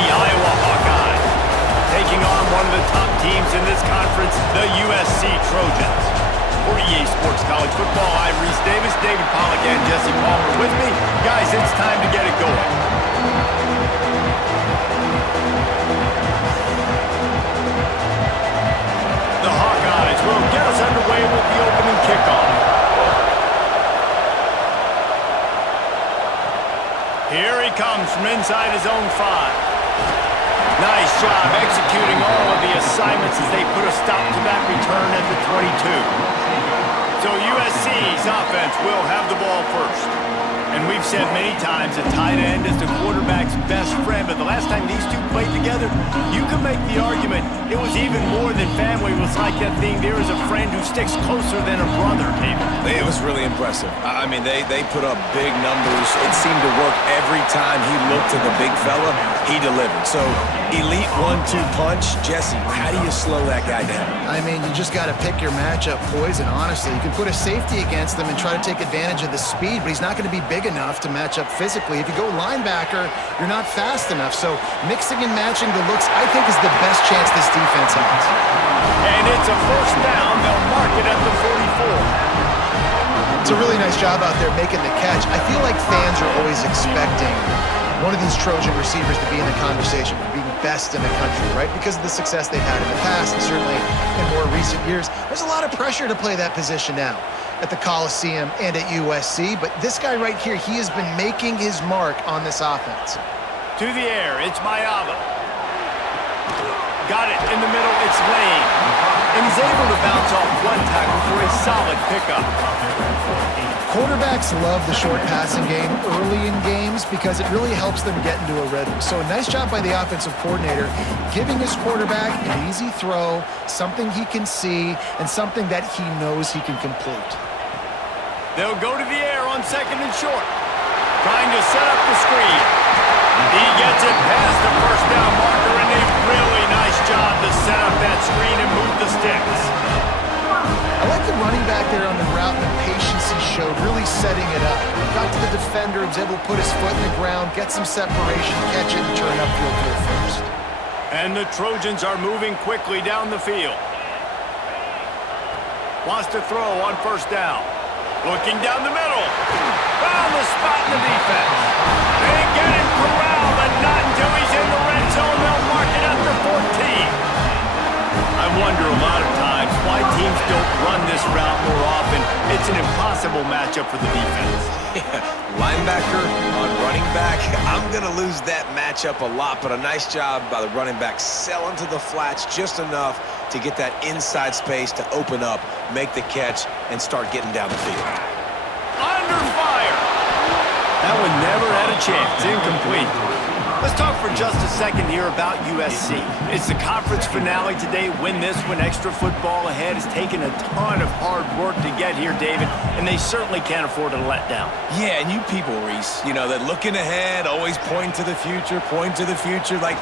The Iowa Hawkeyes taking on one of the top teams in this conference, the USC Trojans. For EA Sports College Football, I'm Reese Davis, David Pollack, and Jesse Palmer with me. Guys, it's time to get it going. The Hawkeyes will get us underway with the opening kickoff. Here he comes from inside his own 5. Nice job executing all of the assignments as they put a stop to that return at the 22. So USC's offense will have the ball first. And we've said many times a tight end is the quarterback's best friend, but the last time these two played together, you could make the argument it was even more than family. It was like that thing, there is a friend who sticks closer than a brother, David. It was really impressive. I mean, they put up big numbers. It seemed to work every time he looked to the big fella, he delivered. So, elite 1-2 punch. Jesse, how do you slow that guy down? I mean, you just got to pick your matchup poison, honestly. You can put a safety against him and try to take advantage of the speed, but he's not going to be big enough to match up physically. If you go linebacker, you're not fast enough. So mixing and matching the looks, I think, is the best chance this defense has. And it's a first down. They'll mark it at the 44. It's a really nice job out there making the catch. I feel like fans are always expecting one of these Trojan receivers to be in the conversation for being best in the country, right? Because of the success they've had in the past and certainly in more recent years. There's a lot of pressure to play that position now at the Coliseum and at USC, but this guy right here, he has been making his mark on this offense. To the air, it's Mayava. Got it in the middle, it's Lane. And he's able to bounce off one tackle for a solid pickup. Quarterbacks love the short passing game early in games because it really helps them get into a rhythm. So a nice job by the offensive coordinator giving his quarterback an easy throw, something he can see, and something that he knows he can complete. They'll go to the air on second and short. Trying to set up the screen. He gets it past the first down marker, and a really nice job to set up that screen and move the sticks. I like the running back there on the route and the patience he showed, really setting it up. He got to the defender, was able to put his foot in the ground, get some separation, catch it, and turn upfield for the first. And the Trojans are moving quickly down the field. Wants to throw on first down. Looking down the middle. Found the spot in the defense. They get him corralled, but not until he's in the red zone. They'll mark it at the 14. I wonder a lot of times why teams don't run this route more often. It's an impossible matchup for the defense. Yeah, linebacker on running back. I'm going to lose that matchup a lot, but a nice job by the running back selling to the flats just enough to get that inside space to open up, make the catch, and start getting down the field. Under fire! That one never had a chance. Incomplete. Let's talk for just a second here about USC. It's the conference finale today. Win this one. Extra football ahead has taken a ton of hard work to get here, David, and they certainly can't afford to let down. Yeah, and you people, Reese, you know, that looking ahead, always point to the future, like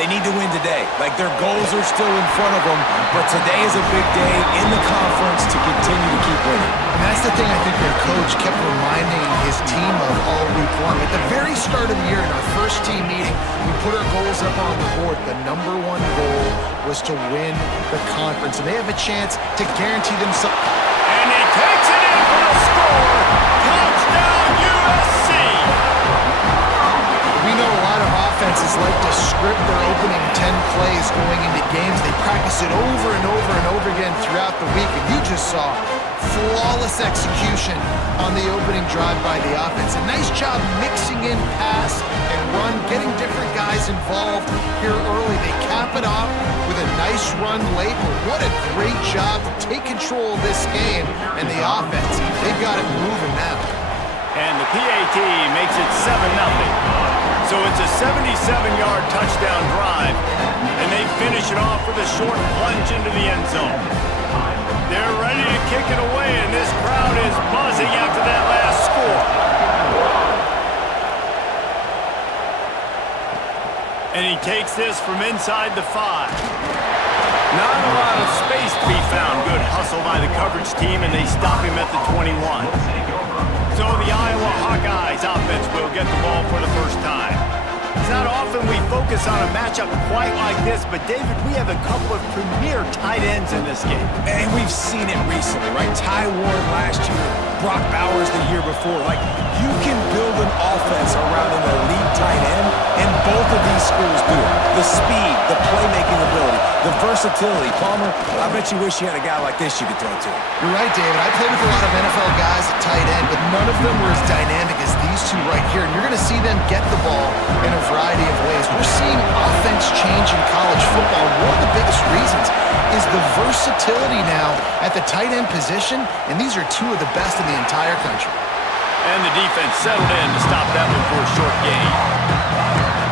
they need to win today. Like their goals are still in front of them, but today is a big day in the conference to continue to keep winning. And that's the thing I think their coach kept reminding his team of all week long. At the very start of the year in our first team meeting, we put our goals up on the board. The number one goal was to win the conference, and they have a chance to guarantee themselves. And he takes it in for the score. Touchdown, USC! We know a lot of offenses like to script their opening 10 plays going into games. They practice it over and over and over again throughout the week, and you just saw flawless execution on the opening drive by the offense. A nice job mixing in pass and run, getting different guys involved here early. They cap it off with a nice run late, but what a great job to take control of this game and the offense. They've got it moving now. And the PAT makes it 7-0. So it's a 77-yard touchdown drive, and they finish it off with a short plunge into the end zone. They're ready to kick it away, and this crowd is buzzing after that last score. And he takes this from inside the 5. Not a lot of space to be found. Good hustle by the coverage team, and they stop him at the 21. So the Iowa Hawkeyes offense will get the ball for the first time. It's not often we focus on a matchup quite like this, but David, we have a couple of premier tight ends in this game. And we've seen it recently, right? Ty Warren last year, Brock Bowers the year before. Like, you can build an offense around an elite tight end, and both of these schools do it. The speed, the playmaking ability, the versatility. Palmer, I bet you wish you had a guy like this you could throw to. You're right, David. I played with a lot of NFL guys at tight end, but none of them were as dynamic as these two right here. And you're going to see them get the ball in a variety of ways. We're seeing offense change in college football. One of the biggest reasons is the versatility now at the tight end position, and these are two of the best in the entire country. And the defense settled in to stop that one for a short gain.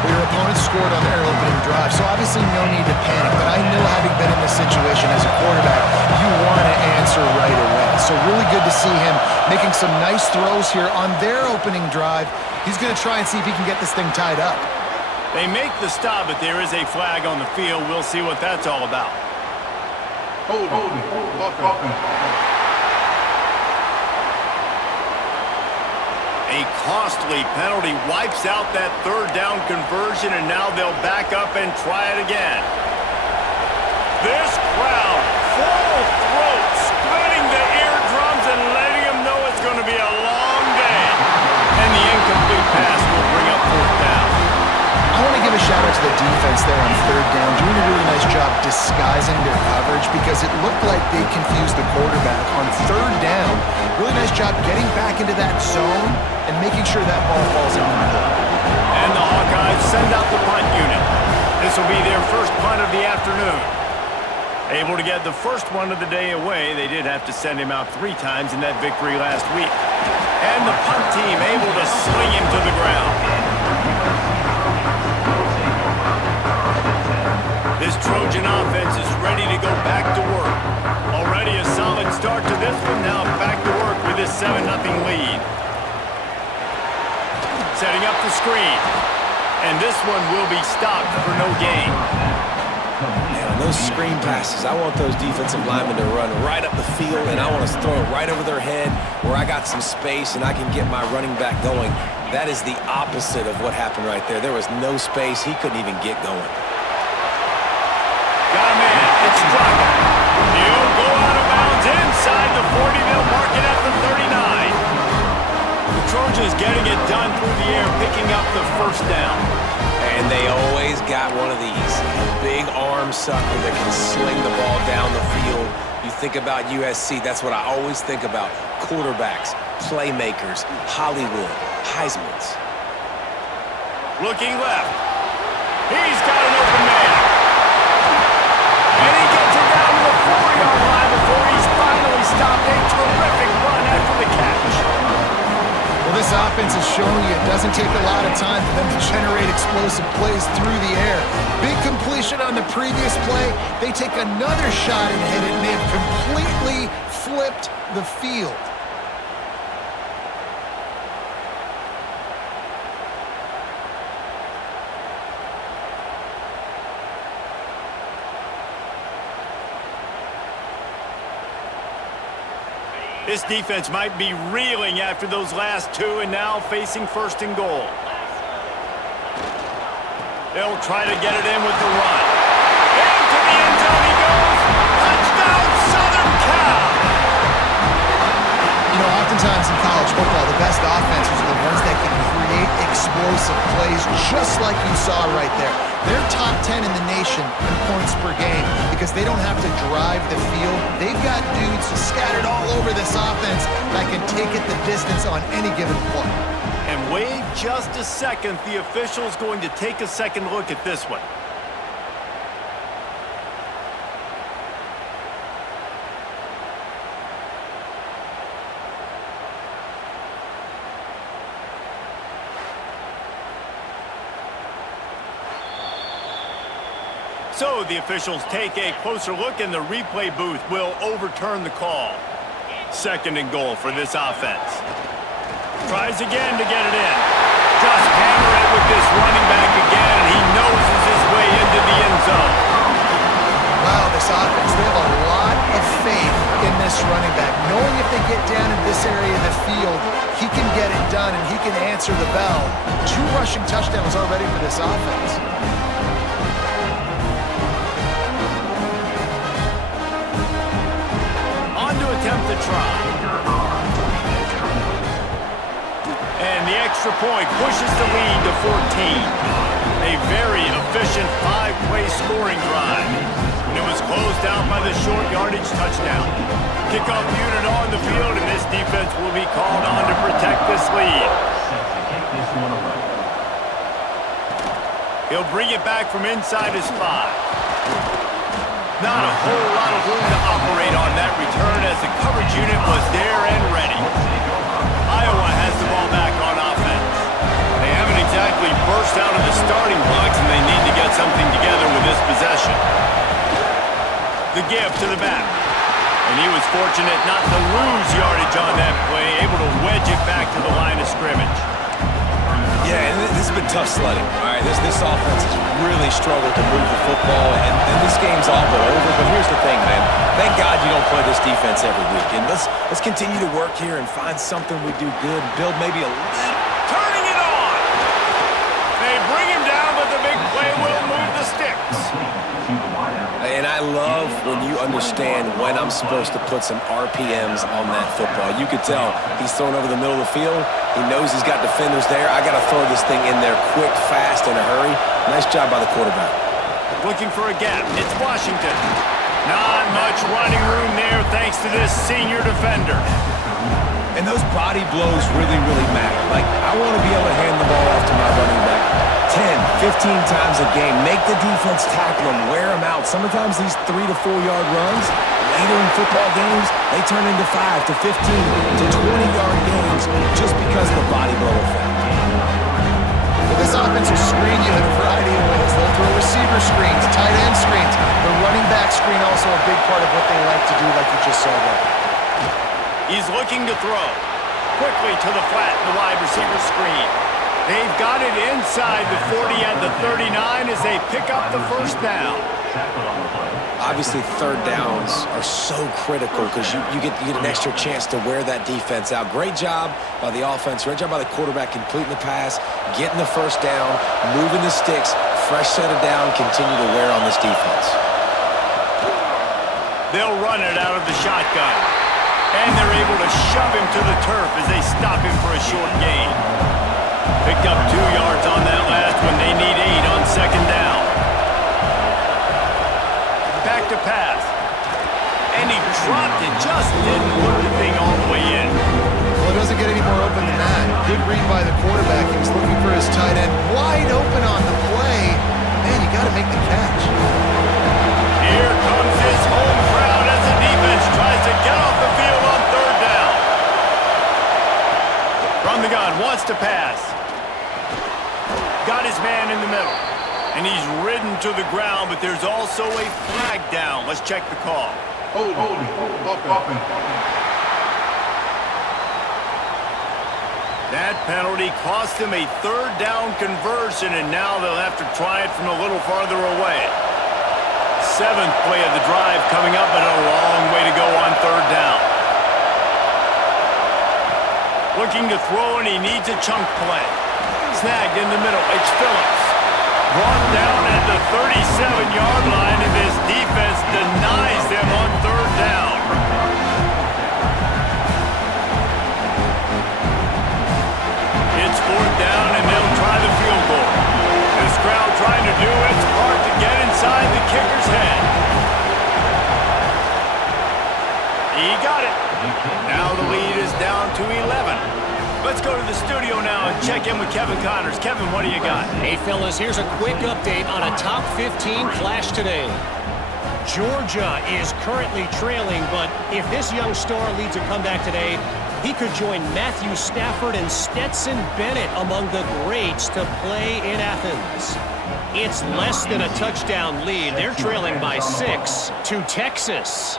Well, your opponent scored on their opening drive, so obviously no need to panic. But I know, having been in this situation as a quarterback, you want to answer right away. So really good to see him making some nice throws here on their opening drive. He's going to try and see if he can get this thing tied up. They make the stop, but there is a flag on the field. We'll see what that's all about. A costly penalty wipes out that third down conversion, and now they'll back up and try it again. This crowd, full throat, splitting the eardrums and letting them know it's going to be a long day. And the incomplete pass will bring up fourth down. I want to give a shout-out to the defense there on third down, doing a really nice job disguising their coverage because it looked like they confused the quarterback on third down. Really nice job getting back into that zone and making sure that ball falls in the middle. And the Hawkeyes send out the punt unit. This will be their first punt of the afternoon. Able to get the first one of the day away, they did have to send him out 3 times in that victory last week. And the punt team able to sling him to the ground. This Trojan offense is ready to go back to work. Already a solid start to this one, now back to work with this 7-0 lead. Setting up the screen. And this one will be stopped for no gain. Man, on those screen passes, I want those defensive linemen to run right up the field, and I want to throw it right over their head where I got some space and I can get my running back going. That is the opposite of what happened right there. There was no space. He couldn't even get going. Got a man. It's Straka. He'll go out of bounds inside the 40. They'll mark it at the 39. The Trojans getting it done through the air, picking up the first down. And they always got one of these. A big arm sucker that can sling the ball down the field. You think about USC, that's what I always think about. Quarterbacks, playmakers, Hollywood, Heismans. Looking left. He's got an open man. And he gets it down to the 40-yard line before he's finally stopped. A terrific run after the catch. Well, this offense is showing you it doesn't take a lot of time for them to generate explosive plays through the air. Big completion on the previous play. They take another shot and hit it, and they've completely flipped the field. This defense might be reeling after those last 2 and now facing first and goal. They'll try to get it in with the run. Into the end zone he goes. Touchdown, Southern Cal! You know, oftentimes in college football, the best offenses are the ones that can create explosive plays, just like you saw right there. They're top 10 in the nation in points per game because they don't have to drive the field. They've got dudes scattered all over this offense that can take it the distance on any given play. And wait just a second. The official's going to take a second look at this one. So the officials take a closer look, and the replay booth will overturn the call. Second and goal for this offense. Tries again to get it in. Just hammer it with this running back again, and he noses his way into the end zone. Wow, this offense, they have a lot of faith in this running back. knowing if they get down in this area of the field, he can get it done and he can answer the bell. 2 rushing touchdowns already for this offense. On to attempt the try. And the extra point pushes the lead to 14. A very efficient 5-play scoring drive. And it was closed out by the short yardage touchdown. Kickoff unit on the field, and this defense will be called on to protect this lead. He'll bring it back from inside his 5. Not a whole lot of room to operate on that return as the coverage unit was there and ready. Iowa has the ball back on offense. They haven't exactly burst out of the starting blocks, and they need to get something together with this possession. The give to the back. And he was fortunate not to lose yardage on that play, able to wedge it back to the line of scrimmage. Yeah, and this has been tough sledding. All right, this offense has really struggled to move the football, and this game's all but over. But here's the thing, man. Thank God you don't play this defense every week. And let's continue to work here and find something we do good and build maybe a little. Turning it on! They bring him down, but the big play will move the sticks. And I love when you understand when I'm supposed to put some RPMs on that football. You could tell he's thrown over the middle of the field. He knows he's got defenders there. I got to throw this thing in there quick, fast, in a hurry. Nice job by the quarterback. Looking for a gap. It's Washington. Not much running room there thanks to this senior defender. And those body blows really, really matter. Like, I want to be able to hand the ball off to my running back 10, 15 times a game. Make the defense tackle them, wear them out. Sometimes these 3 to 4 yard runs, later in football games, they turn into 5 to 15 to 20 yard games just because of the body blow effect. Well, this offense will screen you in a variety of ways. They'll throw receiver screens, tight end screens. The running back screen also a big part of what they like to do, like you just saw there. He's looking to throw. Quickly to the flat in the wide receiver screen. They've got it inside the 40 and the 39 as they pick up the first down. Obviously, third downs are so critical because you get an extra chance to wear that defense out. Great job by the offense. Great job by the quarterback completing the pass, getting the first down, moving the sticks, fresh set of down, continue to wear on this defense. They'll run it out of the shotgun. And they're able to shove him to the turf as they stop him for a short gain. Picked up 2 yards on that last one. They need 8 on second down. Back to pass. And he dropped it. Just didn't put the thing all the way in. Well, it doesn't get any more open than that. Good read by the quarterback. He was looking for his tight end. Wide open on the play. Man, you got to make the catch. Here comes his home crowd as the defense tries to get off the field on third down. From the gun, wants to pass. Got his man in the middle. And he's ridden to the ground, but there's also a flag down. Let's check the call. That penalty cost him a third down conversion, and now they'll have to try it from a little farther away. 7th play of the drive coming up, but a long way to go on third down. Looking to throw, and he needs a chunk play. Snagged in the middle. It's Phillips. Brought down at the 37-yard line, and this defense denies them on third down. It's 4th down, and they'll try the field goal. This crowd trying to do its part to get inside the kicker's head. He got it. Now the lead is down to 11. Let's go to the studio now and check in with Kevin Connors. Kevin, what do you got? Hey, fellas, here's a quick update on a top 15 clash today. Georgia is currently trailing, but if this young star leads a comeback today, he could join Matthew Stafford and Stetson Bennett among the greats to play in Athens. It's less than a touchdown lead. They're trailing by 6 to Texas.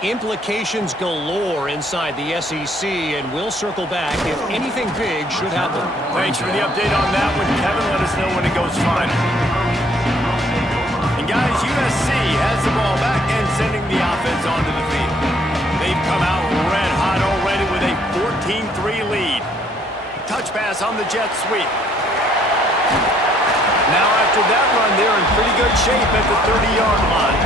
Implications galore inside the SEC, and we'll circle back if anything big should happen. Thanks for the update on that one, Kevin. Let us know when it goes final. And guys, USC has the ball back and sending the offense onto the field. They've come out ready 17-3 lead. Touch pass on the jet sweep. Now after that run, they're in pretty good shape at the 30-yard line.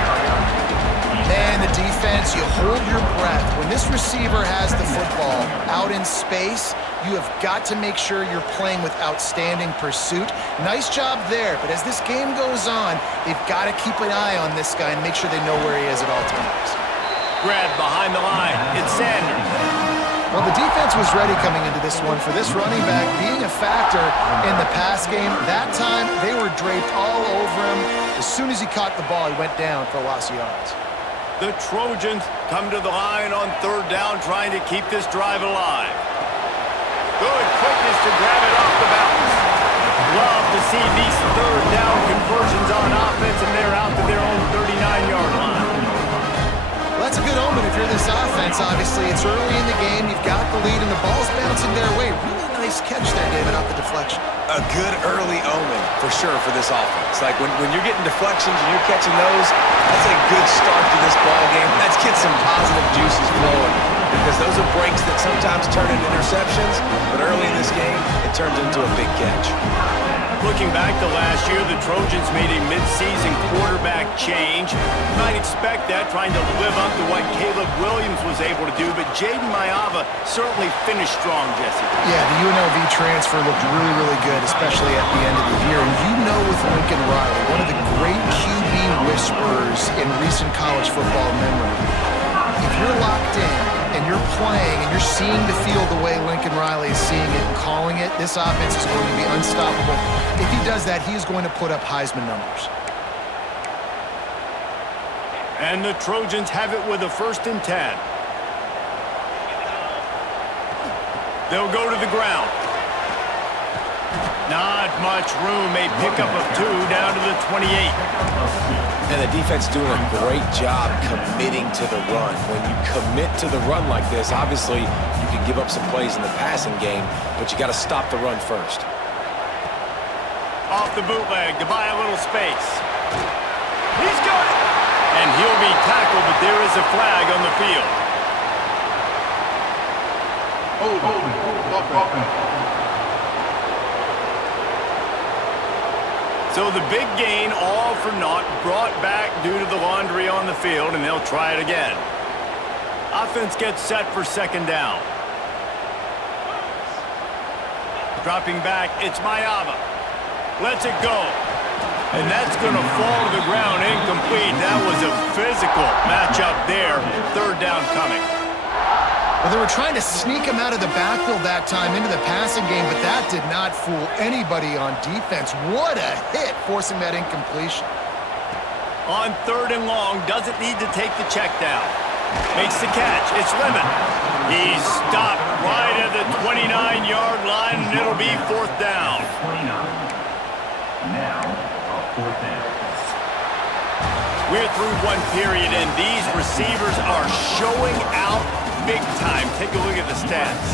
Man, the defense, you hold your breath. When this receiver has the football out in space, you have got to make sure you're playing with outstanding pursuit. Nice job there, but as this game goes on, they've got to keep an eye on this guy and make sure they know where he is at all times. Grab behind the line. It's Sanders. Well, the defense was ready coming into this one for this running back being a factor in the pass game. That time, they were draped all over him. As soon as he caught the ball, he went down for a loss of yards. The Trojans come to the line on third down, trying to keep this drive alive. Good quickness to grab it off the bounce. Love to see these third down conversions on offense, and they're out to their own 39-yard line. Well, that's a good omen if you're this offense, obviously. It's early in the game, you've got the lead, and the ball's bouncing their way. Really nice catch there, David, off the deflection. A good early omen, for sure, for this offense. Like, when you're getting deflections and you're catching those, that's a good start to this ball game. Let's get some positive juices flowing, because those are breaks that sometimes turn into interceptions, but early in this game, it turns into a big catch. Looking back to last year, the Trojans made a mid-season quarterback change. You might expect that, trying to live up to what Caleb Williams was able to do, but Jaden Maiava certainly finished strong, Jesse. Yeah, the UNLV transfer looked really, really good, especially at the end of the year. And you know with Lincoln Riley, one of the great QB whisperers in recent college football memory, if you're locked in and you're playing and you're seeing the field the way Lincoln Riley is seeing it and calling it, this offense is going to be unstoppable. If he does that, he is going to put up Heisman numbers. And the Trojans have it with a 1st and 10. They'll go to the ground. Not much room. A pickup of 2 down to the 28. And the defense doing a great job committing to the run. When you commit to the run like this, obviously you can give up some plays in the passing game, but you got to stop the run first. Off the bootleg to buy a little space. He's got it! And he'll be tackled, but there is a flag on the field. So the big gain, all for naught, brought back due to the laundry on the field, and they'll try it again. Offense gets set for 2nd down. Dropping back, it's Maiava. Lets it go. And that's going to fall to the ground incomplete. That was a physical matchup there. 3rd down coming. Well, they were trying to sneak him out of the backfield that time into the passing game, but that did not fool anybody on defense. What a hit, forcing that incompletion. On 3rd and long, doesn't need to take the check down. Makes the catch. It's Lemon. He's stopped right at the 29-yard line, and it'll be 4th down. Now, 4th down. We're through one period, and these receivers are showing out big time. Take a look at the stats.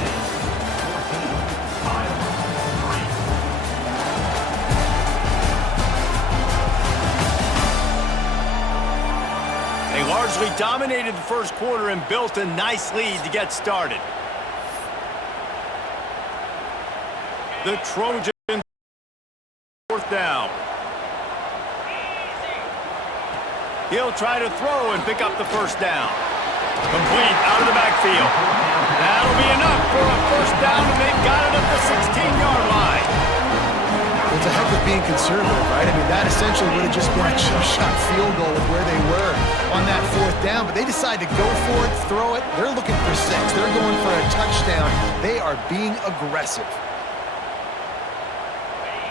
They largely dominated the 1st quarter and built a nice lead to get started. The Trojans, 4th down. He'll try to throw and pick up the 1st down. Complete out of the backfield. That'll be enough for a 1st down, and they've got it at the 16-yard line. It's a heck of being conservative, right? I mean, that essentially would have just been a chip-shot field goal of where they were on that 4th down, but they decide to go for it, throw it. They're looking for 6. They're going for a touchdown. They are being aggressive.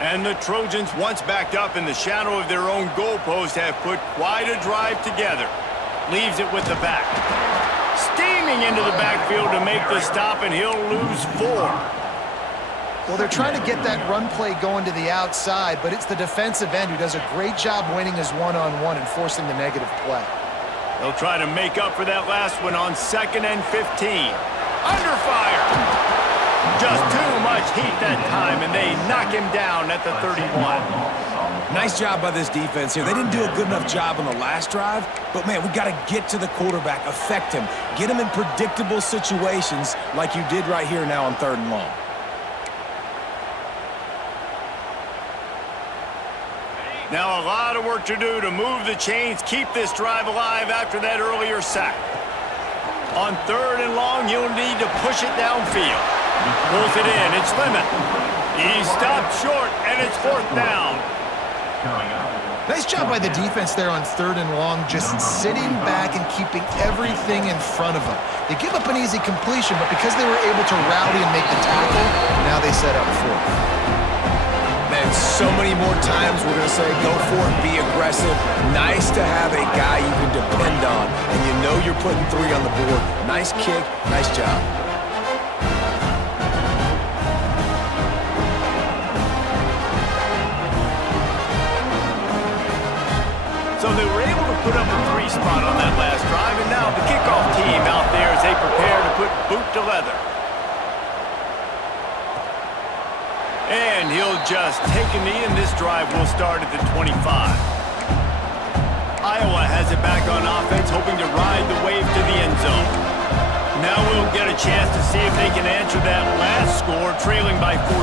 And the Trojans, once backed up in the shadow of their own goalpost, have put quite a drive together. Leaves it with the back. Steaming into the backfield to make the stop, and he'll lose 4. Well, they're trying to get that run play going to the outside, but it's the defensive end who does a great job winning his one-on-one and forcing the negative play. They'll try to make up for that last one on 2nd and 15. Under fire. Just too much heat that time, and they knock him down at the 31. Nice job by this defense here. They didn't do a good enough job on the last drive, but, man, we got to get to the quarterback, affect him, get him in predictable situations like you did right here now on 3rd and long. Now a lot of work to do to move the chains, keep this drive alive after that earlier sack. On 3rd and long, you'll need to push it downfield. Pulls it in, it's Lemon. He stopped short, and it's 4th down. Nice job by the defense there on 3rd and long, just sitting back and keeping everything in front of them. They give up an easy completion, but because they were able to rally and make the tackle, now they set up 4th. Man, so many more times we're going to say go for it, be aggressive. Nice to have a guy you can depend on, and you know you're putting 3 on the board. Nice kick, nice job. So they were able to put up a 3 spot on that last drive, and now the kickoff team out there as they prepare to put boot to leather. And he'll just take a knee, and this drive will start at the 25. Iowa has it back on offense, hoping to ride the wave to the end zone. Now we'll get a chance to see if they can answer that last score, trailing by 14,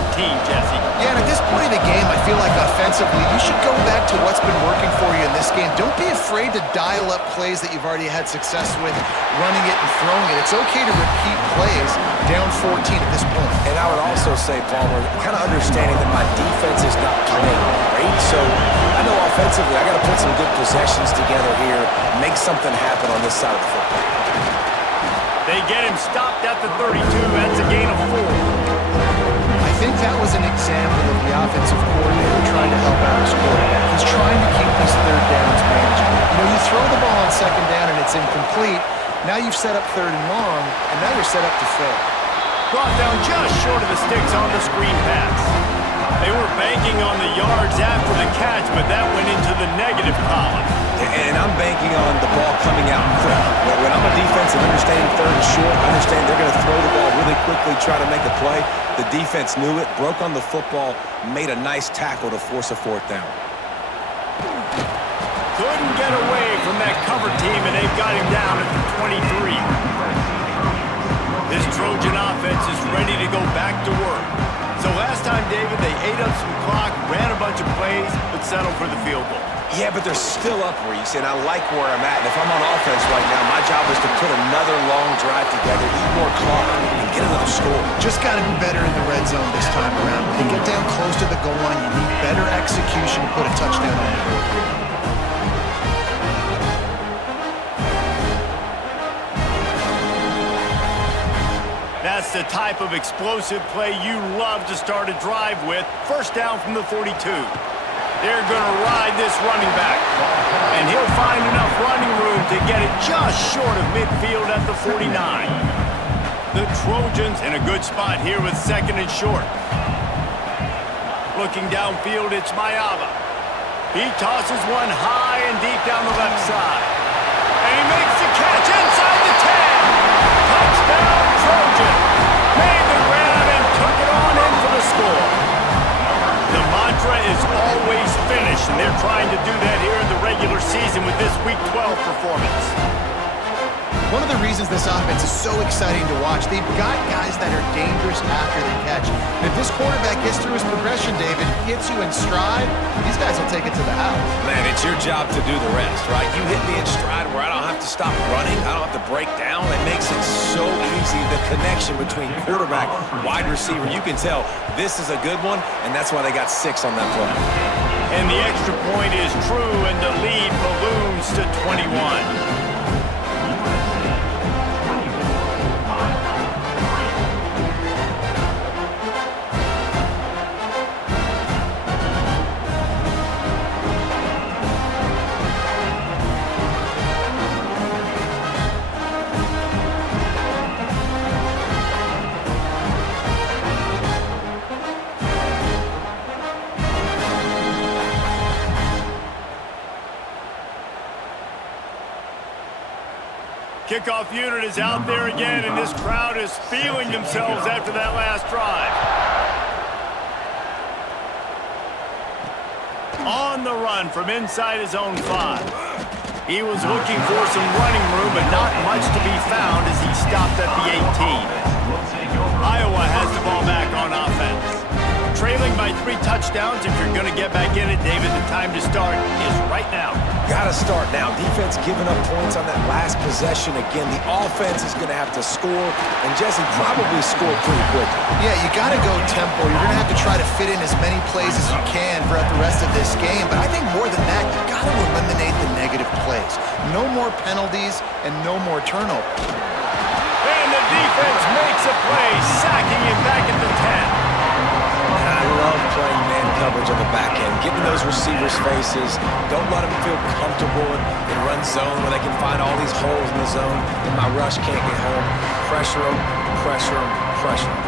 Jesse. Yeah, and at this point of the game, I feel like offensively, you should go back to what's been working for you in this game. Don't be afraid to dial up plays that you've already had success with, running it and throwing it. It's okay to repeat plays down 14 at this point. And I would also say, Palmer, kind of understanding that my defense is not playing great, so I know offensively I got to put some good possessions together here, make something happen on this side of the football. They get him stopped at the 32. That's a gain of 4. I think that was an example of the offensive coordinator trying to help out his quarterback. He's trying to keep these 3rd downs manageable. You know, you throw the ball on 2nd down and it's incomplete. Now you've set up 3rd and long, and now you're set up to fail. Brought down just short of the sticks on the screen pass. They were banking on the yards after the catch, but that went into the negative column. And I'm banking on the ball coming out quick. When I'm a defense and understanding 3rd and short, I understand they're going to throw the ball really quickly, try to make a play. The defense knew it, broke on the football, made a nice tackle to force a 4th down. Couldn't get away from that cover team, and they've got him down at the 23. This Trojan offense is ready to go back to work. So last time, David, they ate up some clock, ran a bunch of plays, but settled for the field goal. Yeah, but they're still up, Reese, and I like where I'm at. And if I'm on offense right now, my job is to put another long drive together, eat more clock, and get another score. Just got to be better in the red zone this time around. When they get down close to the goal line, you need better execution to put a touchdown on the board here. That's the type of explosive play you love to start a drive with. 1st down from the 42. They're going to ride this running back. And he'll find enough running room to get it just short of midfield at the 49. The Trojans in a good spot here with 2nd and short. Looking downfield, it's Mayava. He tosses one high and deep down the left side. And he makes the catch inside the 10. Touchdown, Trojan. Made the grab and took it on in for the score. The mantra is always finish, and they're trying to do that here in the regular season with this Week 12 performance. One of the reasons this offense is so exciting to watch, they've got guys that are dangerous after they catch. And if this quarterback gets through his progression, David, hits you in stride, these guys will take it to the house. Man, it's your job to do the rest, right? You hit me in stride where I don't have to stop running. I don't have to break down. It makes it so easy. The connection between quarterback, wide receiver, you can tell this is a good one, and that's why they got 6 on that play. And the extra point is true, and the lead balloons to 21. Kickoff unit is out there again, and this crowd is feeling themselves after that last drive. On the run from inside his own 5. He was looking for some running room, but not much to be found as he stopped at the 18. Iowa has the ball back on offense. Trailing by 3 touchdowns. If you're going to get back in it, David, the time to start is right now. Gotta start now. Defense giving up points on that last possession. Again, the offense is going to have to score, and Jesse probably scored pretty quickly. Yeah, you got to go tempo. You're going to have to try to fit in as many plays as you can throughout the rest of this game. But I think more than that, you got to eliminate the negative plays. No more penalties and no more turnovers. And the defense makes a play, sacking him back at the 10. I love playing man coverage on the back end, getting those receivers' faces. Don't let them feel comfortable in run zone where they can find all these holes in the zone and my rush can't get home. Pressure them, pressure them, pressure them.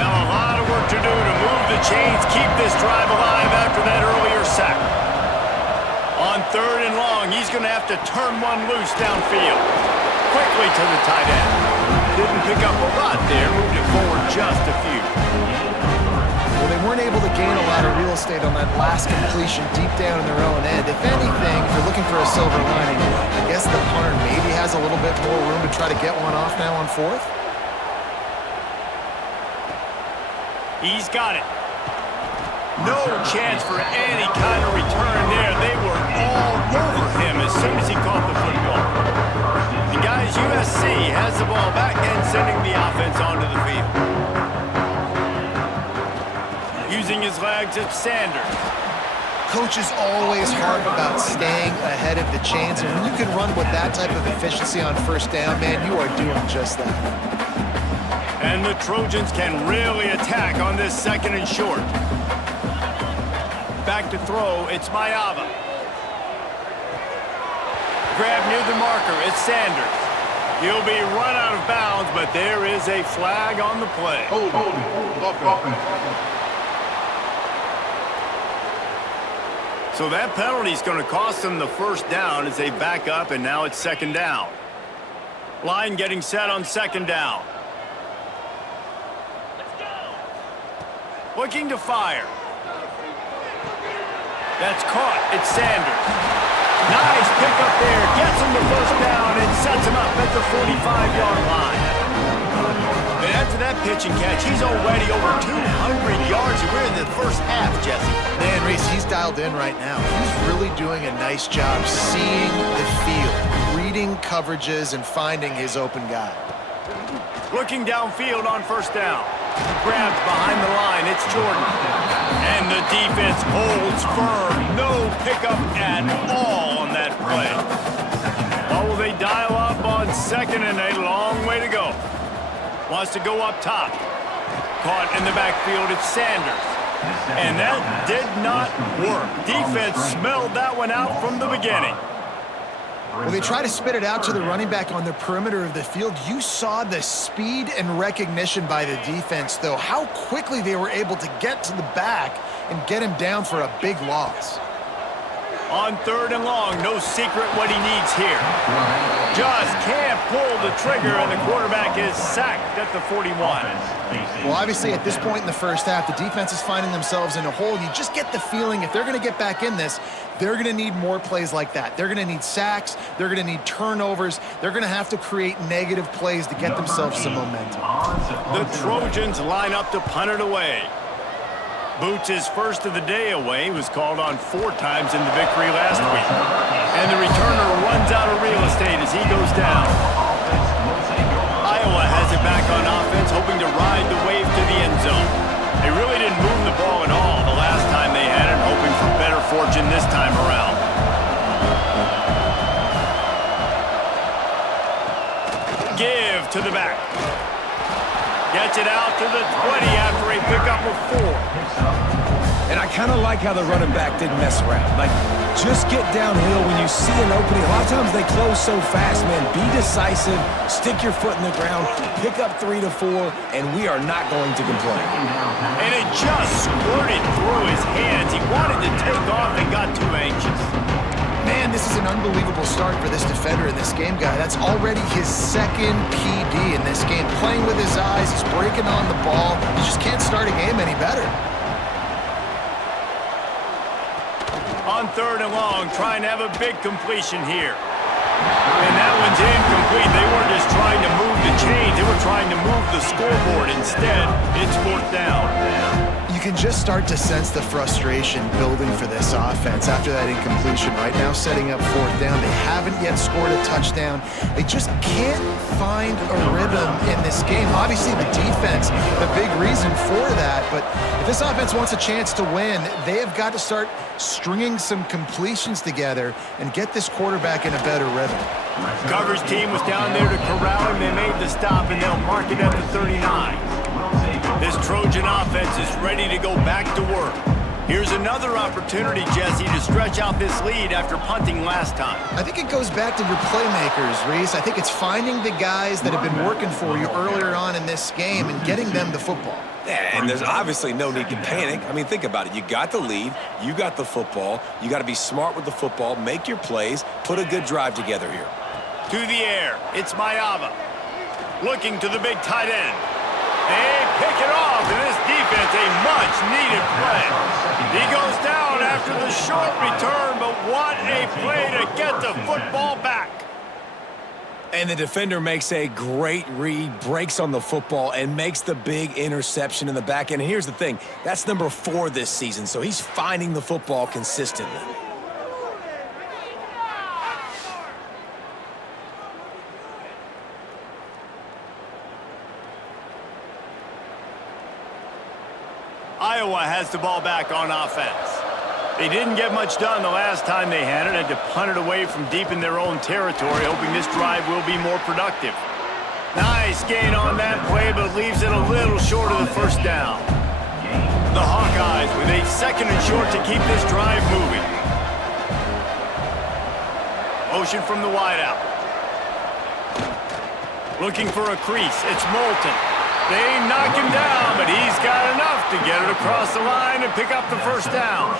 Now a lot of work to do to move the chains, keep this drive alive after that earlier sack. On 3rd and long, he's going to have to turn one loose downfield. Quickly to the tight end. Didn't pick up a lot there, moved it forward just a few. Well, they weren't able to gain a lot of real estate on that last completion deep down in their own end. If anything, if you're looking for a silver lining, I guess the punter maybe has a little bit more room to try to get one off now on 4th. He's got it. No chance for any kind of return there. They were all over him as soon as he caught the football. And guys, USC has the ball back and sending the offense onto the field. Using his legs, it's Sanders. Coaches always harp about staying ahead of the chains, and when you can run with that type of efficiency on 1st down, man, you are doing just that. And the Trojans can really attack on this 2nd and short. Back to throw, it's Mayava. Grab near the marker, it's Sanders. He'll be run out of bounds, but there is a flag on the play. So that penalty is going to cost them the 1st down as they back up, and now it's 2nd down. Line getting set on 2nd down. Looking to fire. That's caught. It's Sanders. Nice pickup there. Gets him the 1st down and sets him up at the 45-yard line. And after that pitch and catch, he's already over 200 yards. And we're in the 1st half, Jesse. Man, Reese, he's dialed in right now. He's really doing a nice job seeing the field, reading coverages, and finding his open guy. Looking downfield on 1st down. Grabbed behind the line, it's Jordan. And the defense holds firm. No pickup at all on that play. Oh, will they dial up on 2nd and a long way to go. Wants to go up top. Caught in the backfield, it's Sanders. And that did not work. Defense smelled that one out from the beginning. Well, they try to spit it out to the running back on the perimeter of the field. You saw the speed and recognition by the defense, though, how quickly they were able to get to the back and get him down for a big loss. On 3rd and long, no secret what he needs here. Just can't pull the trigger, and the quarterback is sacked at the 41. Well, obviously, at this point in the 1st half, the defense is finding themselves in a hole. You just get the feeling if they're going to get back in this, they're going to need more plays like that. They're going to need sacks. They're going to need turnovers. They're going to have to create negative plays to get themselves some momentum. The Trojans line up to punt it away. Boots his 1st of the day away. Was called on 4 times in the victory last week. And the returner runs out of real estate as he goes down. Iowa has it back on offense, hoping to ride the wave to the end zone. They really didn't move the ball at all the last time they had it, hoping for better fortune this time around. Give to the back. Gets it out to the 20 after a pickup of 4. And I kind of like how the running back didn't mess around. Like, just get downhill when you see an opening. A lot of times they close so fast, man. Be decisive, stick your foot in the ground, pick up 3 to 4, and we are not going to complain. And it just squirted through his hands. He wanted to take off and got too anxious. Man, this is an an unbelievable start for this defender in this game, guy. That's already his second PD in this game. Playing with his eyes, he's breaking on the ball. You just can't start a game any better. On 3rd and long, trying to have a big completion here. And that one's incomplete. They weren't just trying to move the chains. They were trying to move the scoreboard. Instead, it's 4th down. You can just start to sense the frustration building for this offense after that incompletion. Right now, setting up 4th down. They haven't yet scored a touchdown. They just can't find a rhythm in this game. Obviously, the defense, the big reason for that. But if this offense wants a chance to win, they have got to start stringing some completions together and get this quarterback in a better rhythm. Coverage team was down there to corral him. They made the stop, and they'll mark it at the 39. This Trojan offense is ready to go back to work. Here's another opportunity, Jesse, to stretch out this lead after punting last time. I think it goes back to your playmakers, Reese. I think it's finding the guys that have been working for you earlier on in this game and getting them the football. Yeah, and there's obviously no need to panic. I mean, think about it. You got the lead. You got the football. You got to be smart with the football. Make your plays. Put a good drive together here. To the air. It's Mayava. Looking to the big tight end. They pick it off, and this defense, a much-needed play. He goes down after the short return, but what a play to get the football back. And the defender makes a great read, breaks on the football, and makes the big interception in the back end. And here's the thing, that's number 4 this season, so he's finding the football consistently. Iowa has the ball back on offense. They didn't get much done the last time they had it. Had to punt it away from deep in their own territory, hoping this drive will be more productive. Nice gain on that play, but leaves it a little short of the 1st down. The Hawkeyes with a 2nd and short to keep this drive moving. Motion from the wideout. Looking for a crease. It's Moulton. They knock him down, but he's got enough to get it across the line and pick up the 1st down.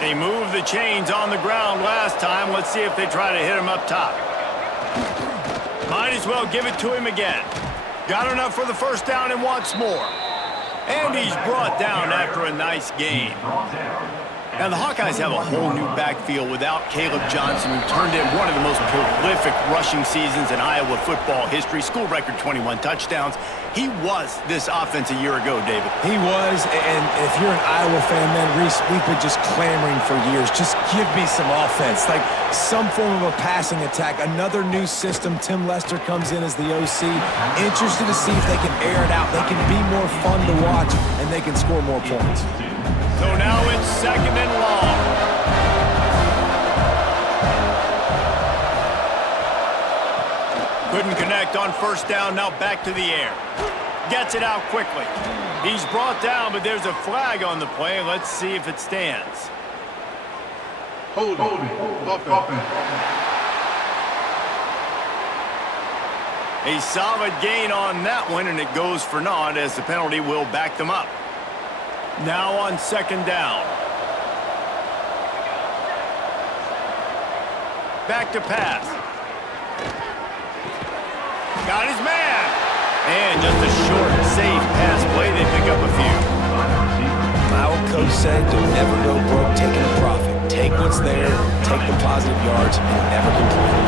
They moved the chains on the ground last time. Let's see if they try to hit him up top. Might as well give it to him again. Got enough for the 1st down and wants more. And he's brought down after a nice gain. Now, the Hawkeyes have a whole new backfield without Caleb Johnson, who turned in one of the most prolific rushing seasons in Iowa football history. School record 21 touchdowns. He was this offense a year ago, David. He was, and if you're an Iowa fan, man, Reese, we've been just clamoring for years. Just give me some offense, like some form of a passing attack. Another new system. Tim Lester comes in as the OC. Interested to see if they can air it out. They can be more fun to watch, and they can score more points. So now it's 2nd and long. Couldn't connect on 1st down, now back to the air. Gets it out quickly. He's brought down, but there's a flag on the play. Let's see if it stands. Hold offense. A solid gain on that one, and it goes for naught as the penalty will back them up. Now on 2nd down. Back to pass. Got his man. And just a short, safe pass play. They pick up a few. My old coach said, don't never go broke taking a profit. Take what's there, take the positive yards, and never complain.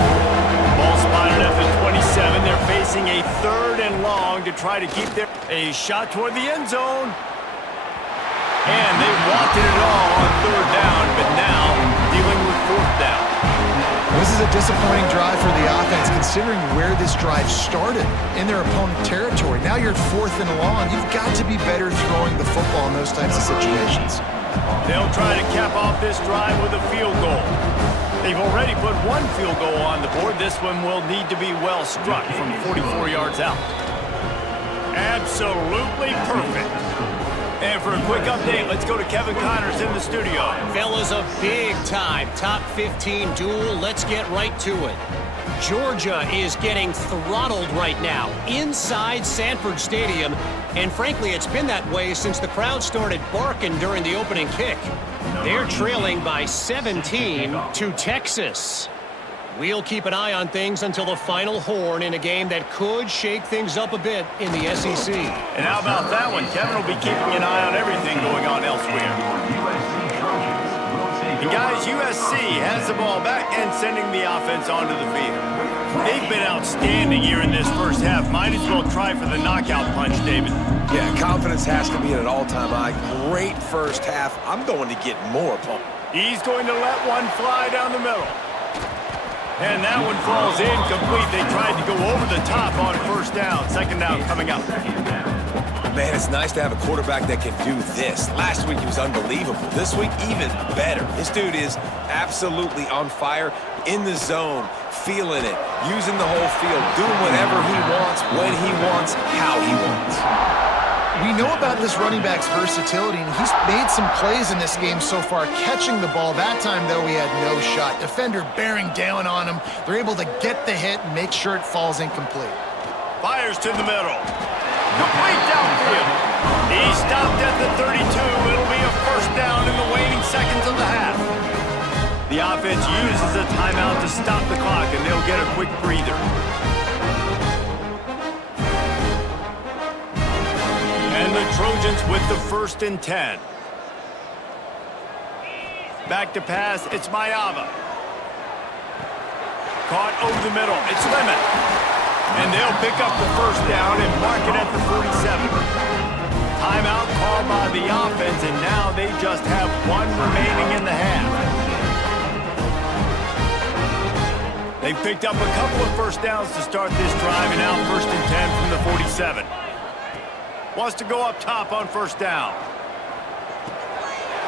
Ball spotted at the 27. They're facing a 3rd and long to try to keep a shot toward the end zone. And they wanted it all on 3rd down, but now dealing with 4th down. This is a disappointing drive for the offense, considering where this drive started in their opponent territory. Now you're at 4th and long. You've got to be better throwing the football in those types of situations. They'll try to cap off this drive with a field goal. They've already put 1 field goal on the board. This one will need to be well struck from 44 yards out. Absolutely perfect. And for a quick update, let's go to Kevin Connors in the studio. Fellas, a big-time top 15 duel. Let's get right to it. Georgia is getting throttled right now inside Sanford Stadium. And frankly, it's been that way since the crowd started barking during the opening kick. They're trailing by 17 to Texas. We'll keep an eye on things until the final horn in a game that could shake things up a bit in the SEC. And how about that one? Kevin will be keeping an eye on everything going on elsewhere. And guys, USC has the ball back and sending the offense onto the field. They've been outstanding here in this first half. Might as well try for the knockout punch, David. Yeah, confidence has to be at an all-time high. Great first half. I'm going to get more pumped. He's going to let one fly down the middle. And that one falls incomplete. They tried to go over the top on first down. Second down coming up. Man, it's nice to have a quarterback that can do this. Last week he was unbelievable. This week, even better. This dude is absolutely on fire, in the zone, feeling it, using the whole field, doing whatever he wants, when he wants, how he wants. We know about this running back's versatility, and he's made some plays in this game so far, catching the ball. That time, though, he had no shot. Defender bearing down on him. They're able to get the hit and make sure it falls incomplete. Fires to the middle. Complete downfield. He stopped at the 32. It'll be a first down in the waning seconds of the half. The offense uses a timeout to stop the clock, and they'll get a quick breather. And the Trojans with the 1st and 10. Back to pass, it's Mayava. Caught over the middle, it's Lemon. And they'll pick up the first down and mark it at the 47. Timeout called by the offense, and now they just have one remaining in the half. They picked up a couple of first downs to start this drive, and now 1st and 10 from the 47. Wants to go up top on first down.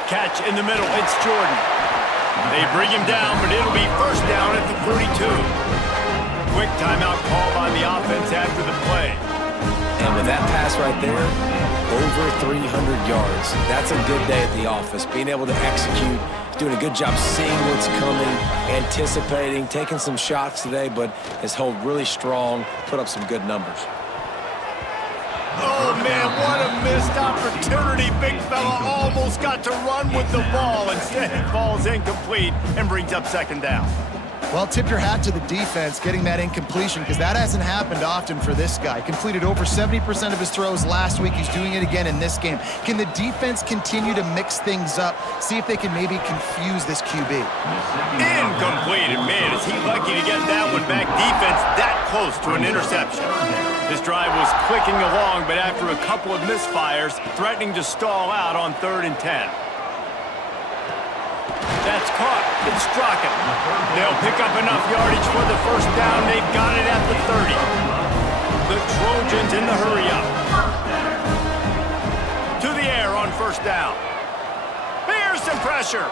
Catch in the middle, it's Jordan. They bring him down, but it'll be first down at the 42. Quick timeout call by the offense after the play. And with that pass right there, over 300 yards. That's a good day at the office. Being able to execute, doing a good job seeing what's coming, anticipating, taking some shots today, but has held really strong, put up some good numbers. Oh, man, what a missed opportunity. Big fella almost got to run with the ball. Instead, it falls incomplete and brings up second down. Well, tip your hat to the defense getting that incompletion, because that hasn't happened often for this guy. Completed over 70% of his throws last week. He's doing it again in this game. Can the defense continue to mix things up, see if they can maybe confuse this QB? Incomplete. And man, is he lucky to get that one back. Defense that close to an interception. This drive was clicking along, but after a couple of misfires, threatening to stall out on 3rd and 10. That's caught. It's Strachan. They'll pick up enough yardage for the first down. They've got it at the 30. The Trojans in the hurry-up. To the air on first down. Here's some pressure.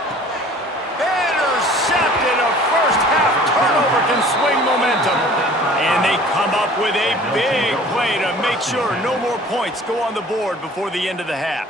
Intercepted. A first-half turnover can swing momentum. And they come up with a big play to make sure no more points go on the board before the end of the half.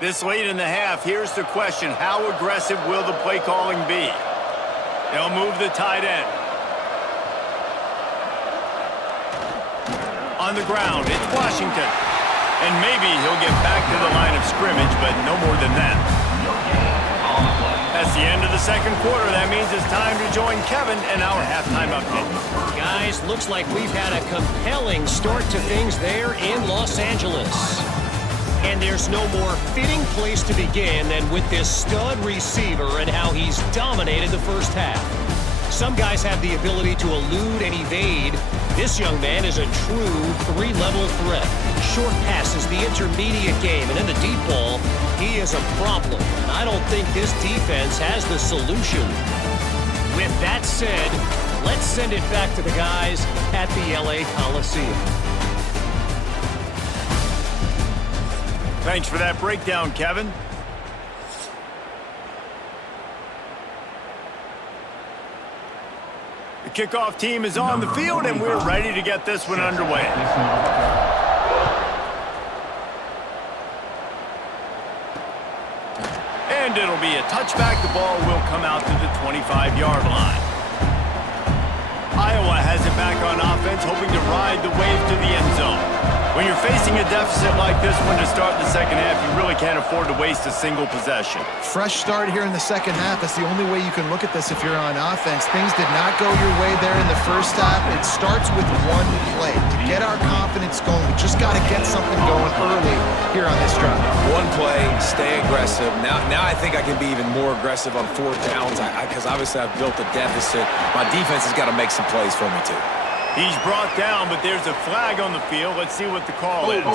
This late in the half, here's the question. How aggressive will the play calling be? They'll move the tight end. On the ground, it's Washington. And maybe he'll get back to the line of scrimmage, but no more than that. That's the end of the second quarter. That means it's time to join Kevin and our halftime update. Guys, looks like we've had a compelling start to things there in Los Angeles. And there's no more fitting place to begin than with this stud receiver and how he's dominated the first half. Some guys have the ability to elude and evade. This young man is a true three-level threat. Short passes, the intermediate game, and in the deep ball, he is a problem. And I don't think this defense has the solution. With that said, let's send it back to the guys at the LA Coliseum. Thanks for that breakdown, Kevin. The kickoff team is on the field, and we're ready to get this one underway. And it'll be a touchback. The ball will come out to the 25-yard line. Iowa has it back on offense, hoping to ride the wave to the end zone. When you're facing a deficit like this one to start the second half, you really can't afford to waste a single possession. Fresh start here in the second half. That's the only way you can look at this if you're on offense. Things did not go your way there in the first half. It starts with one play. To get our confidence going, we just got to get something going early here on this drive. One play, stay aggressive. Now I think I can be even more aggressive on fourth downs because obviously I've built a deficit. My defense has got to make some plays for me too. He's brought down, but there's a flag on the field. Let's see what the call is.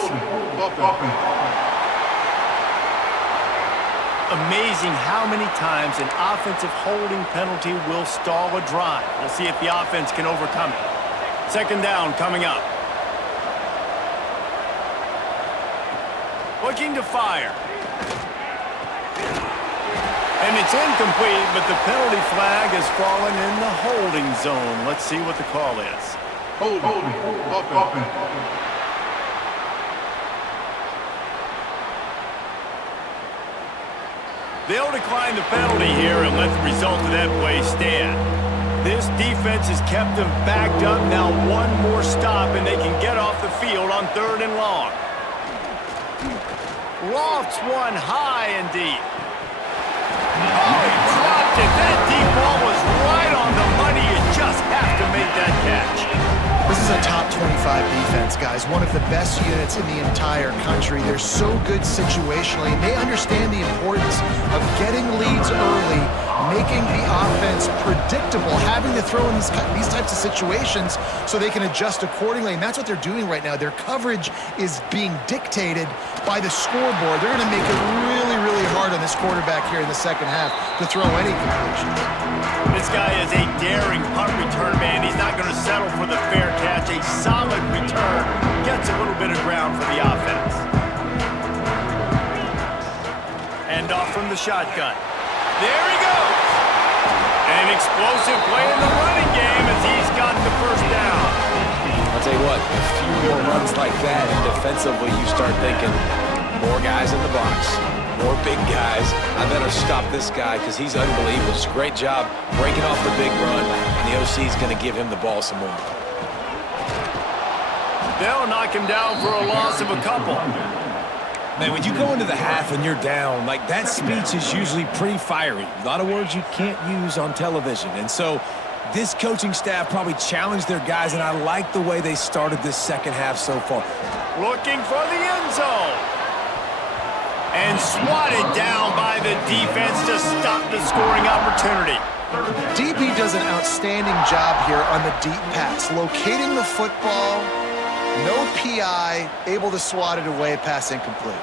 Amazing how many times an offensive holding penalty will stall a drive. We'll see if the offense can overcome it. Second down coming up. Looking to fire. And it's incomplete, but the penalty flag has fallen in the holding zone. Let's see what the call is. Holding. Offense. They'll decline the penalty here and let the result of that play stand. This defense has kept them backed up. Now one more stop and they can get off the field on 3rd and long. Lofts one high and deep. Oh, he dropped it. That deep ball was right on the money. You just have to make that catch. This is a top 25 defense, guys. One of the best units in the entire country. They're so good situationally, and they understand the importance of getting leads early, making the offense predictable, having to throw in these types of situations so they can adjust accordingly, and that's what they're doing right now. Their coverage is being dictated by the scoreboard. They're going to make it really, really hard on this quarterback here in the second half to throw any completions. This guy is a daring punt return man. He's not going to settle for the fair catch. A solid return gets a little bit of ground for the offense. And off from the shotgun. There he goes. An explosive play in the running game as he's got the first down. I'll tell you what, a few more runs like that, and defensively you start thinking, more guys in the box, more big guys. I better stop this guy because he's unbelievable. Just a great job breaking off the big run, and the OC is going to give him the ball some more. They'll knock him down for a loss of a couple. Man, when you go into the half and you're down, like that speech is usually pretty fiery. A lot of words you can't use on television. And so this coaching staff probably challenged their guys, and I like the way they started this second half so far. Looking for the end zone. And swatted down by the defense to stop the scoring opportunity. DB does an outstanding job here on the deep pass, locating the football, no PI, able to swat it away, pass incomplete.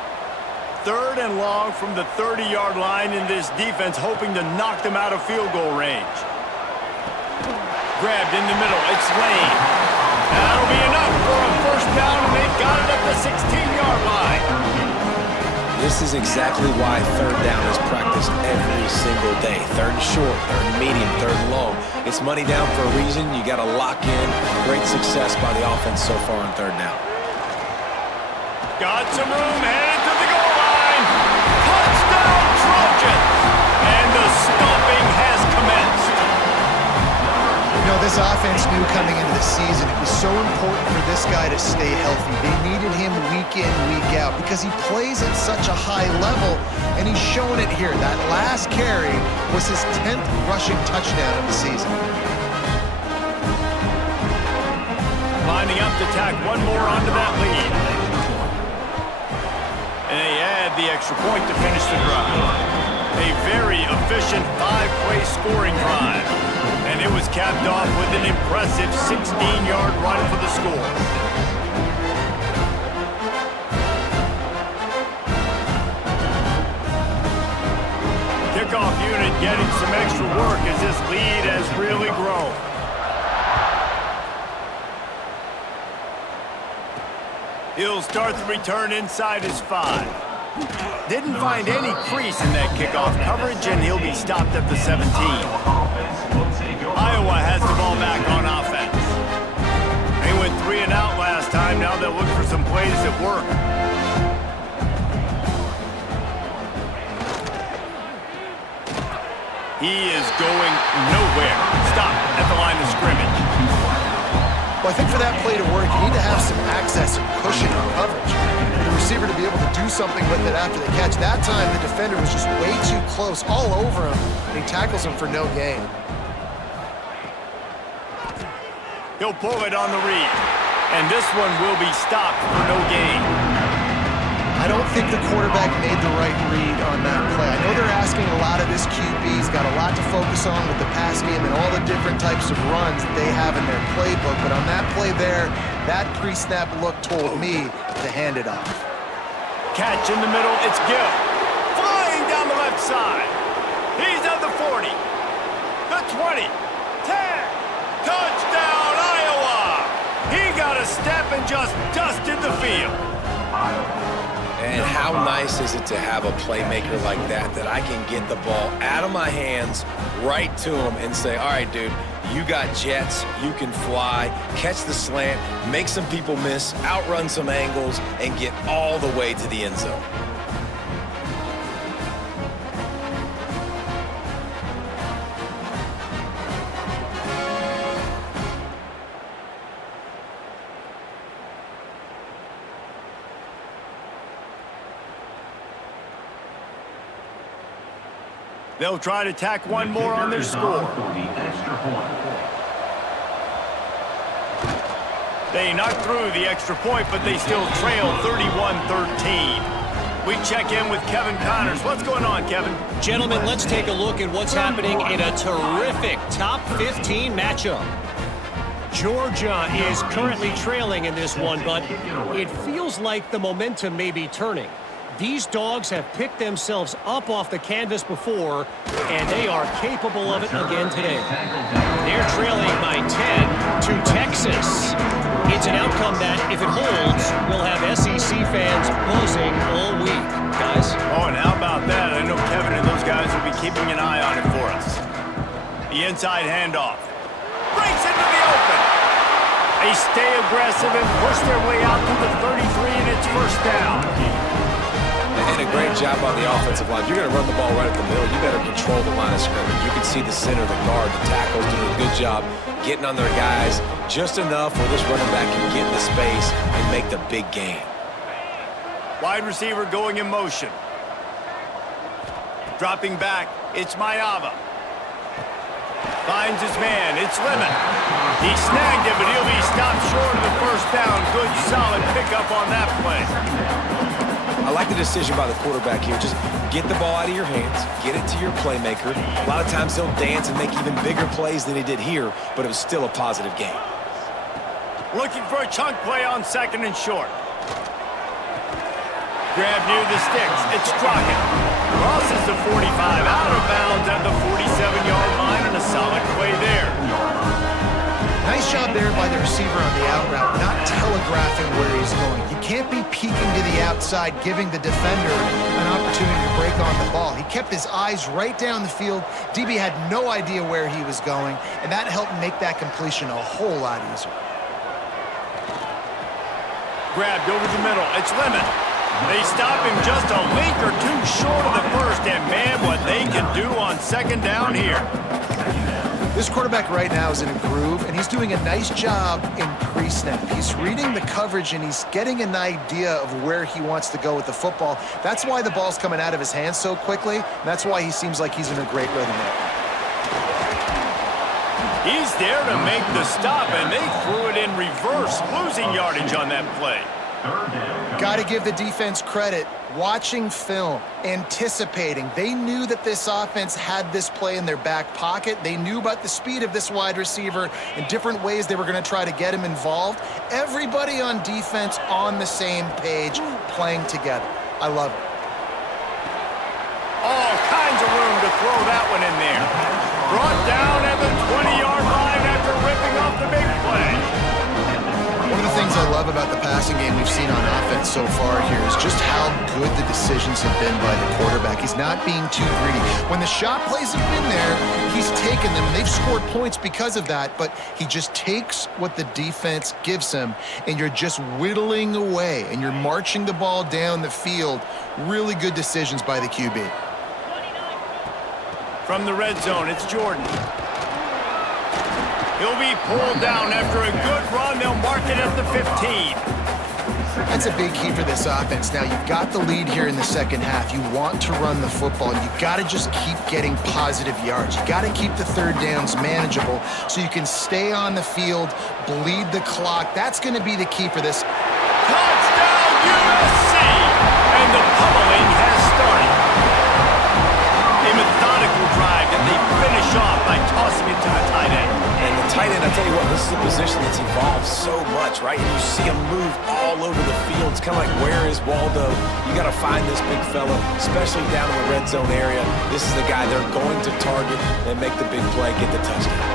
3rd and long from the 30-yard line in this defense, hoping to knock them out of field goal range. Grabbed in the middle, it's Lane. That'll be enough for a first down, and they've got it at the 16-yard line. This is exactly why 3rd down is practiced every single day. 3rd and short, 3rd and medium, 3rd and long. It's money down for a reason. You got to lock in. Great success by the offense so far on 3rd down. Got some room, headed to the goal line. Touchdown, Trojans! And the stomping has commenced. You know, this offense knew coming into the season it was so important for this guy to stay healthy. They needed him week in, week out because he plays at such a high level, and he's showing it here. That last carry was his 10th rushing touchdown of the season. Lining up to tack one more onto that lead. And they add the extra point to finish the drive. A very efficient 5-play scoring drive. And it was capped off with an impressive 16-yard run for the score. Kickoff unit getting some extra work as this lead has really grown. He'll start the return inside his 5. Didn't find any crease in that kickoff coverage, and he'll be stopped at the 17. Iowa has the ball back on offense. They went 3 and out last time. Now they'll look for some plays that work. He is going nowhere. Stop at the line of scrimmage. Well, I think for that play to work, you need to have some access and cushion and coverage. For the receiver to be able to do something with it after the catch. That time, the defender was just way too close, all over him, and he tackles him for no gain. He'll pull it on the read. And this one will be stopped for no gain. I don't think the quarterback made the right read on that play. I know they're asking a lot of this QB. He's got a lot to focus on with the pass game and all the different types of runs that they have in their playbook. But on that play there, that pre-snap look told me to hand it off. Catch in the middle. It's Gill. Flying down the left side. He's at the 40. The 20. 10. Touchdown, Iowa! He got a step and just dusted the field. And how nice is it to have a playmaker like that I can get the ball out of my hands right to him and say, all right, dude, you got jets, you can fly, catch the slant, make some people miss, outrun some angles, and get all the way to the end zone. They'll try to tack one more on their score. They knocked through the extra point, but they still trail 31-13. We check in with Kevin Connors. What's going on, Kevin? Gentlemen, let's take a look at what's happening in a terrific top 15 matchup. Georgia is currently trailing in this one, but it feels like the momentum may be turning. These dogs have picked themselves up off the canvas before, and they are capable of it again today. They're trailing by 10 to Texas. It's an outcome that, if it holds, will have SEC fans buzzing all week. Guys? Oh, and how about that? I know Kevin and those guys will be keeping an eye on it for us. The inside handoff. Breaks into the open. They stay aggressive and push their way out to the 33, and it's first down. And a great job on the offensive line. You're going to run the ball right at the middle. You better control the line of scrimmage. You can see the center, the guard, the tackles doing a good job getting on their guys just enough where this running back can get in the space and make the big gain. Wide receiver going in motion. Dropping back, it's Mayava. Finds his man, it's Lemon. He snagged it, but he'll be stopped short of the first down. Good, solid pickup on that play. I like the decision by the quarterback here. Just get the ball out of your hands, get it to your playmaker. A lot of times he'll dance and make even bigger plays than he did here, but it was still a positive game. Looking for a chunk play on second and short. Grab near the sticks. It's Strockett. Crosses the 45, out of bounds at the 47-yard line, and a solid play there. Nice job there by the receiver on the out route, not telegraphing where he's going. You can't be peeking to the outside, giving the defender an opportunity to break on the ball. He kept his eyes right down the field. DB had no idea where he was going, and that helped make that completion a whole lot easier. Grabbed over the middle. It's Lemon. They stop him just a link or two short of the first, and man, what they can do on second down here. This quarterback right now is in a groove, and he's doing a nice job in pre-snap. He's reading the coverage, and he's getting an idea of where he wants to go with the football. That's why the ball's coming out of his hands so quickly, and that's why he seems like he's in a great rhythm right now. He's there to make the stop, and they threw it in reverse, losing yardage on that play. Got to give the defense credit. Watching film, anticipating. They knew that this offense had this play in their back pocket. They knew about the speed of this wide receiver and different ways they were going to try to get him involved. Everybody on defense on the same page, playing together. I love it. All kinds of room to throw that one in there. Brought down at the 20-yard line after ripping off the big play. One of the things I love about the passing game we've seen on offense so far here is just how good the decisions have been by the quarterback. He's not being too greedy. When the shot plays have been there, he's taken them, and they've scored points because of that, but he just takes what the defense gives him, and you're just whittling away, and you're marching the ball down the field. Really good decisions by the QB. From the red zone, it's Jordan. He'll be pulled down after a good run. They'll mark it at the 15. That's a big key for this offense. Now, you've got the lead here in the second half. You want to run the football. You got to just keep getting positive yards. You got to keep the third downs manageable so you can stay on the field, bleed the clock. That's going to be the key for this. Touchdown, USC! And the pummeling has started. A methodical drive that they finish off by tossing it to the tight end. And the tight end, I tell you what, this is a position that's evolved so much, right? And you see him move all over the field. It's kind of like, where is Waldo? You got to find this big fella, especially down in the red zone area. This is the guy they're going to target and make the big play, get the touchdown.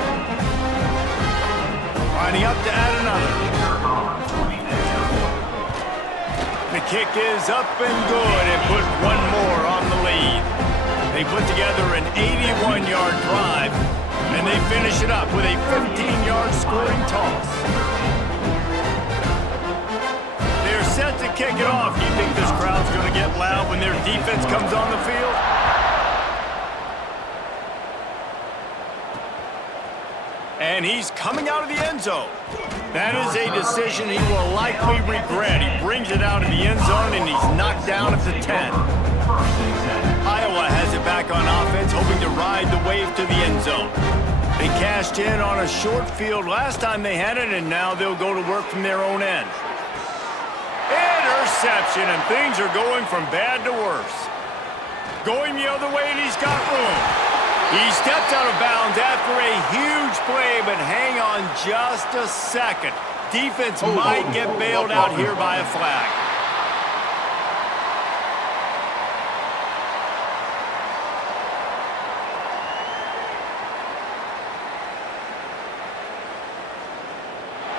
Lining up to add another. The kick is up and good and put one more on the lead. They put together an 81-yard drive, and they finish it up with a 15-yard scoring toss. They're set to kick it off. Do you think this crowd's going to get loud when their defense comes on the field? And he's coming out of the end zone. That is a decision he will likely regret. He brings it out of the end zone, and he's knocked down at the 10. Iowa has it back on offense, hoping to ride the wave to the end zone. They cashed in on a short field last time they had it, and now they'll go to work from their own end. Interception, and things are going from bad to worse. Going the other way, and he's got room. He stepped out of bounds after a huge play, but hang on just a second. Defense might get bailed out here by a flag.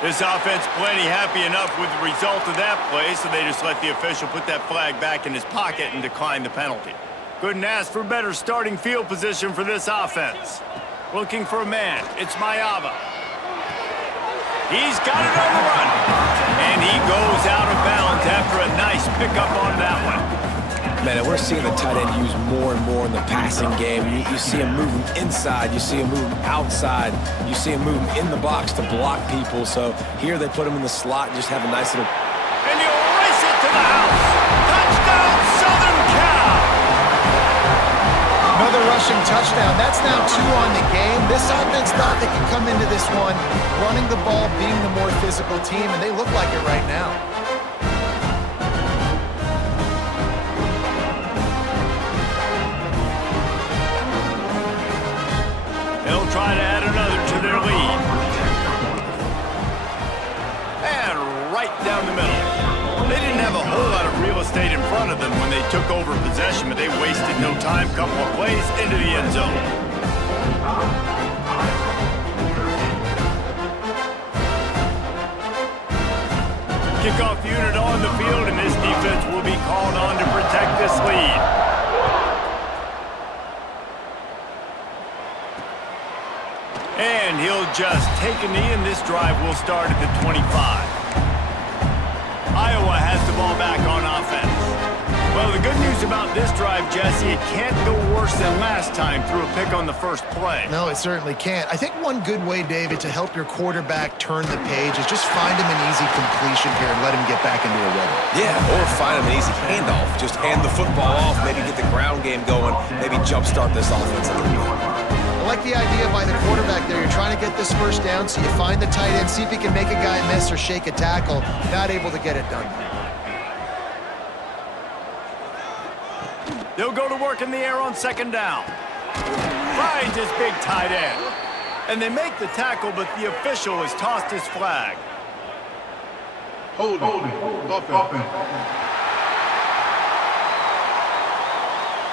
This offense plenty happy enough with the result of that play, so they just let the official put that flag back in his pocket and decline the penalty. Couldn't ask for better starting field position for this offense. Looking for a man. It's Mayava. He's got it on the run. And he goes out of bounds after a nice pickup on that one. Man, and we're seeing the tight end used more and more in the passing game. You see him moving inside. You see him moving outside. You see him moving in the box to block people. So here they put him in the slot and just have a nice little... And he'll race it to the house. Touchdown, Southern Cal! Another rushing touchdown. That's now 2 on the game. This offense thought they could come into this one running the ball, being the more physical team, and they look like it right now. They'll try to add another to their lead. And right down the middle. They didn't have a whole lot of real estate in front of them when they took over possession, but they wasted no time. Couple of plays into the end zone. Kickoff unit on the field, and this defense will be called on to protect this lead. And he'll just take a knee, and this drive will start at the 25. Iowa has the ball back on offense. Well, the good news about this drive, Jesse, it can't go worse than last time through a pick on the first play. No, it certainly can't. I think one good way, David, to help your quarterback turn the page is just find him an easy completion here and let him get back into a rhythm. Yeah, or find him an easy handoff. Just hand the football off, maybe get the ground game going, maybe jumpstart this offense a little bit. I like the idea by the quarterback there. You're trying to get this first down, so you find the tight end, see if he can make a guy miss or shake a tackle. Not able to get it done. They'll go to work in the air on second down. Finds his big tight end. And they make the tackle, but the official has tossed his flag. Holding. Offense.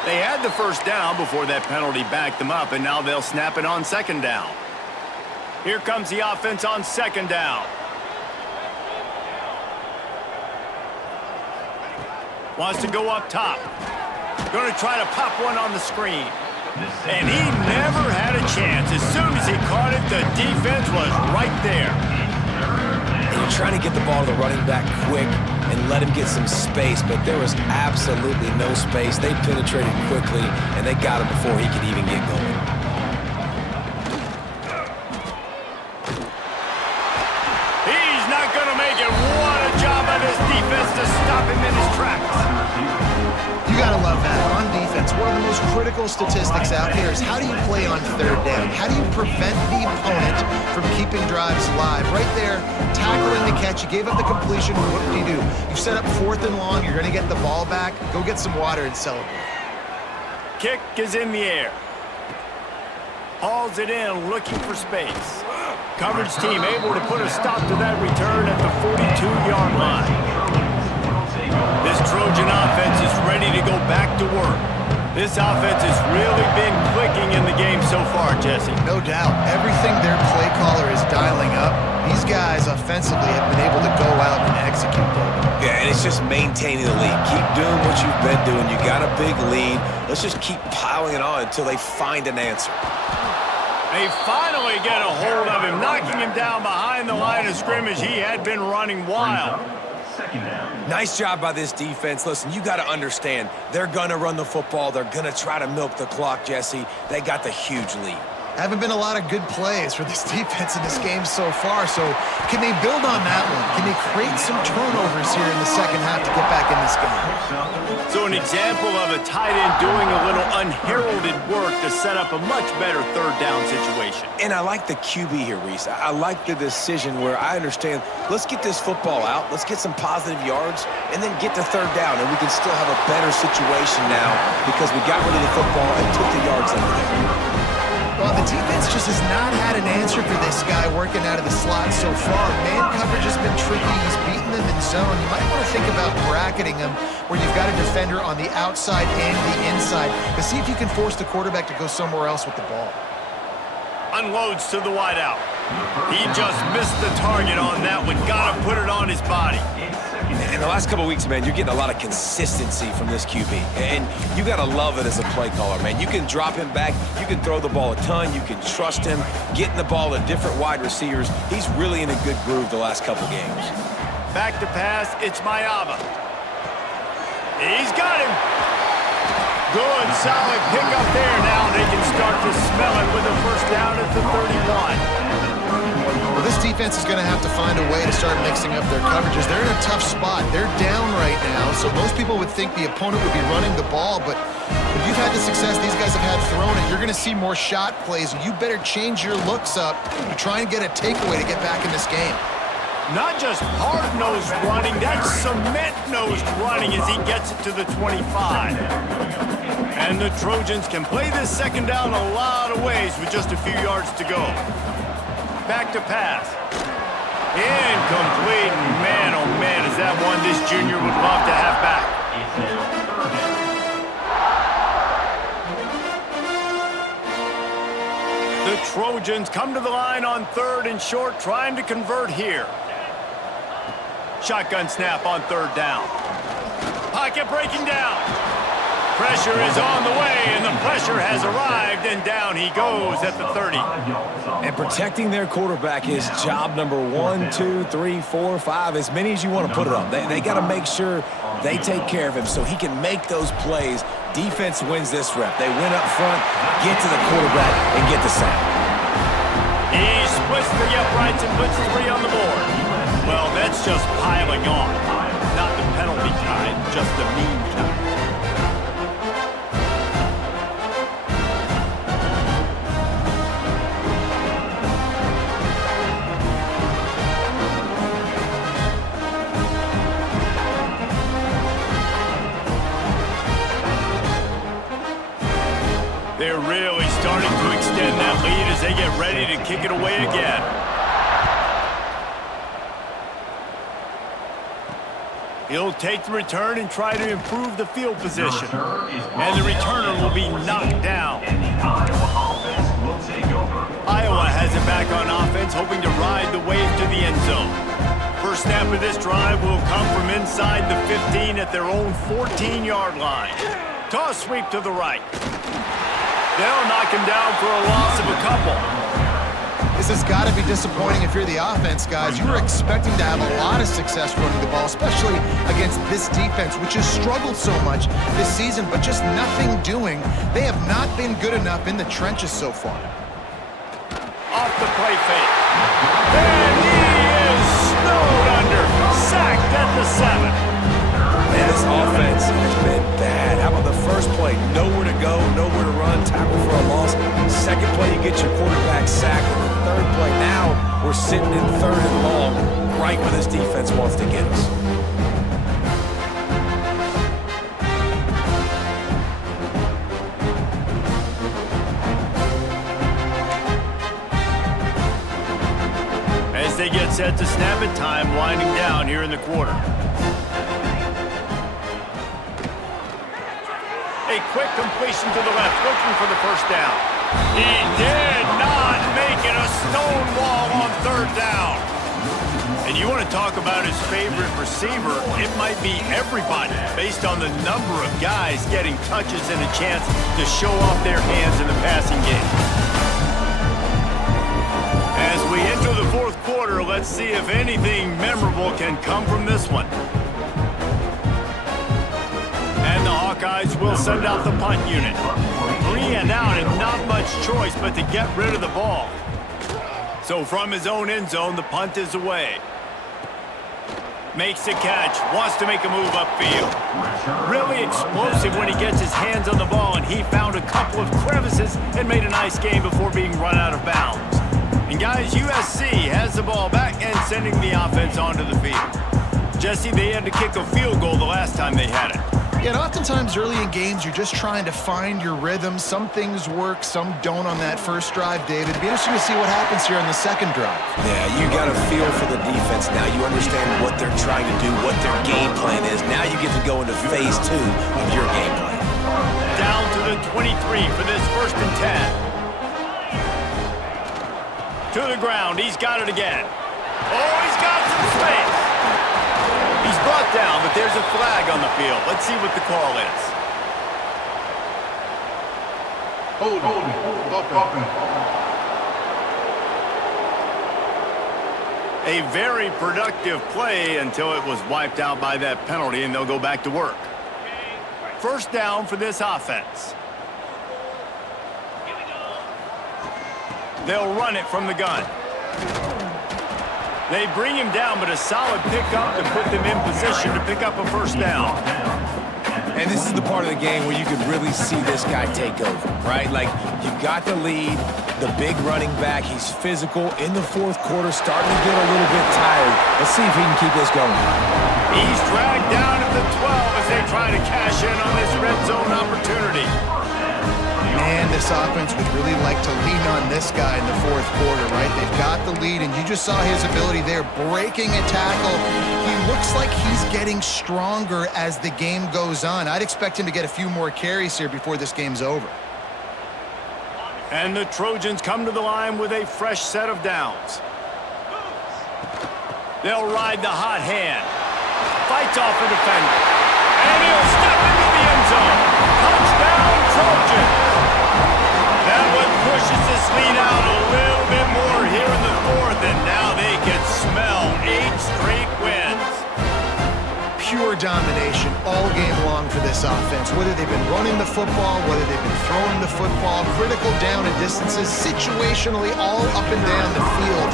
They had the first down before that penalty backed them up, and now they'll snap it on second down. Here comes the offense on second down. Wants to go up top. Going to try to pop one on the screen. And he never had a chance. As soon as he caught it, the defense was right there. And you're trying to get the ball to the running back quick. and let him get some space, but there was absolutely no space. They penetrated quickly, and they got him before he could even get going. He's not going to make it. What a job by this defense to stop him in his tracks. You gotta love that. On defense, one of the most critical statistics out there is how do you play on third down? How do you prevent the opponent from keeping drives alive? Right there, tackling the catch. You gave up the completion. What do? You set up 4th and long. You're gonna get the ball back. Go get some water and celebrate. Kick is in the air. Hauls it in, looking for space. Coverage team able to put a stop to that return at the 42-yard line. This Trojan offense is ready to go back to work. This offense has really been clicking in the game so far, Jesse. No doubt. Everything their play caller is dialing up, these guys offensively have been able to go out and execute them. Yeah, and it's just maintaining the lead. Keep doing what you've been doing. You got a big lead. Let's just keep piling it on until they find an answer. They finally get a hold of him, knocking him down behind the line of scrimmage. He had been running wild. Nice job by this defense. Listen, you got to understand, they're going to run the football. They're going to try to milk the clock, Jesse. They got the huge lead. Haven't been a lot of good plays for this defense in this game so far, so can they build on that one? Can they create some turnovers here in the second half to get back in this game? So an example of a tight end doing a little unheralded work to set up a much better third down situation. And I like the QB here, Reese. I like the decision where I understand, let's get this football out, let's get some positive yards, and then get to third down, and we can still have a better situation now because we got rid of the football and took the yards over there. Well, the defense just has not had an answer for this guy working out of the slot so far. Man coverage has been tricky. He's beaten them in zone. You might want to think about bracketing him where you've got a defender on the outside and the inside to see if you can force the quarterback to go somewhere else with the ball. Unloads to the wideout. He just missed the target on that one. Got to put it on his body. In the last couple of weeks, man, you're getting a lot of consistency from this QB. And you got to love it as a play caller, man. You can drop him back. You can throw the ball a ton. You can trust him, getting the ball to different wide receivers. He's really in a good groove the last couple games. Back to pass. It's Mayava. He's got him. Good, solid pickup there. Now they can start to smell it with a first down at the 31. Well, this defense is going to have to find a way to start mixing up their coverages. They're in a tough spot. They're down right now, so most people would think the opponent would be running the ball, but if you've had the success these guys have had throwing it, you're going to see more shot plays. You better change your looks up to try and get a takeaway to get back in this game. Not just hard-nosed running, that's cement-nosed running as he gets it to the 25. And the Trojans can play this second down a lot of ways with just a few yards to go. Back to pass. Incomplete. Man, oh man, is that one this junior would love to have back. The Trojans come to the line on 3rd and short, trying to convert here. Shotgun snap on 3rd down. Pocket breaking down. Pressure is on the way, and the pressure has arrived, and down he goes at the 30. And protecting their quarterback is job number 1, 2, 3, 4, 5, as many as you want to put it on. They got to make sure they take care of him so he can make those plays. Defense wins this rep. They win up front, get to the quarterback, and get the sack. He splits the uprights and puts 3 on the board. Well, that's just piling on. Not the penalty kind, just the mean kind. They're really starting to extend that lead as they get ready to kick it away again. He'll take the return and try to improve the field position. And the returner will be knocked down. Iowa has it back on offense, hoping to ride the wave to the end zone. First snap of this drive will come from inside the 15 at their own 14-yard line. Toss sweep to the right. They'll knock him down for a loss of a couple. This has got to be disappointing if you're the offense, guys. You were expecting to have a lot of success running the ball, especially against this defense, which has struggled so much this season, but just nothing doing. They have not been good enough in the trenches so far. Off the play fake. And he is snowed under. Sacked at the 7. Man, this offense has been bad. How about the first play? Nowhere to go, nowhere to run, tackle for a loss. Second play, you get your quarterback sacked. And the third play, now we're sitting in 3rd and long, right where this defense wants to get us. As they get set to snap it, time winding down here in the quarter. A quick completion to the left, looking for the first down. He did not make it a stone wall on 3rd down. And you want to talk about his favorite receiver, it might be everybody, based on the number of guys getting touches and a chance to show off their hands in the passing game. As we enter the 4th quarter, let's see if anything memorable can come from this one. And the Hawkeyes will send out the punt unit. 3 and out and not much choice but to get rid of the ball. So from his own end zone, the punt is away. Makes a catch, wants to make a move upfield. Really explosive when he gets his hands on the ball, and he found a couple of crevices and made a nice game before being run out of bounds. And guys, USC has the ball back and sending the offense onto the field. Jesse, they had to kick a field goal the last time they had it. Yeah, and oftentimes early in games, you're just trying to find your rhythm. Some things work, some don't on that first drive, David. It'd be interesting to see what happens here on the 2nd drive. Yeah, you got a feel for the defense now. You understand what they're trying to do, what their game plan is. Now you get to go into phase 2 of your game plan. Down to the 23 for this 1st and 10. To the ground, he's got it again. Oh, he's got some space. He's brought down, but there's a flag on the field. Let's see what the call is. A very productive play until it was wiped out by that penalty, and they'll go back to work. 1st down for this offense. They'll run it from the gun. They bring him down, but a solid pickup to put them in position to pick up a 1st down. And this is the part of the game where you could really see this guy take over, right? Like, you've got the lead, the big running back. He's physical in the 4th quarter, starting to get a little bit tired. Let's see if he can keep this going. He's dragged down at the 12 as they try to cash in on this red zone opportunity. Man, this offense would really like to lean on this guy in the 4th quarter, right? They've got the lead, and you just saw his ability there, breaking a tackle. He looks like he's getting stronger as the game goes on. I'd expect him to get a few more carries here before this game's over. And the Trojans come to the line with a fresh set of downs. They'll ride the hot hand. Fights off a defender. And he'll step into the end zone. Touchdown, Trojans. That one pushes this lead out a little bit more here in the 4th, and now they can smell 8 straight wins. Pure domination all game long for this offense. Whether they've been running the football, whether they've been throwing the football, critical down and distances, situationally all up and down the field.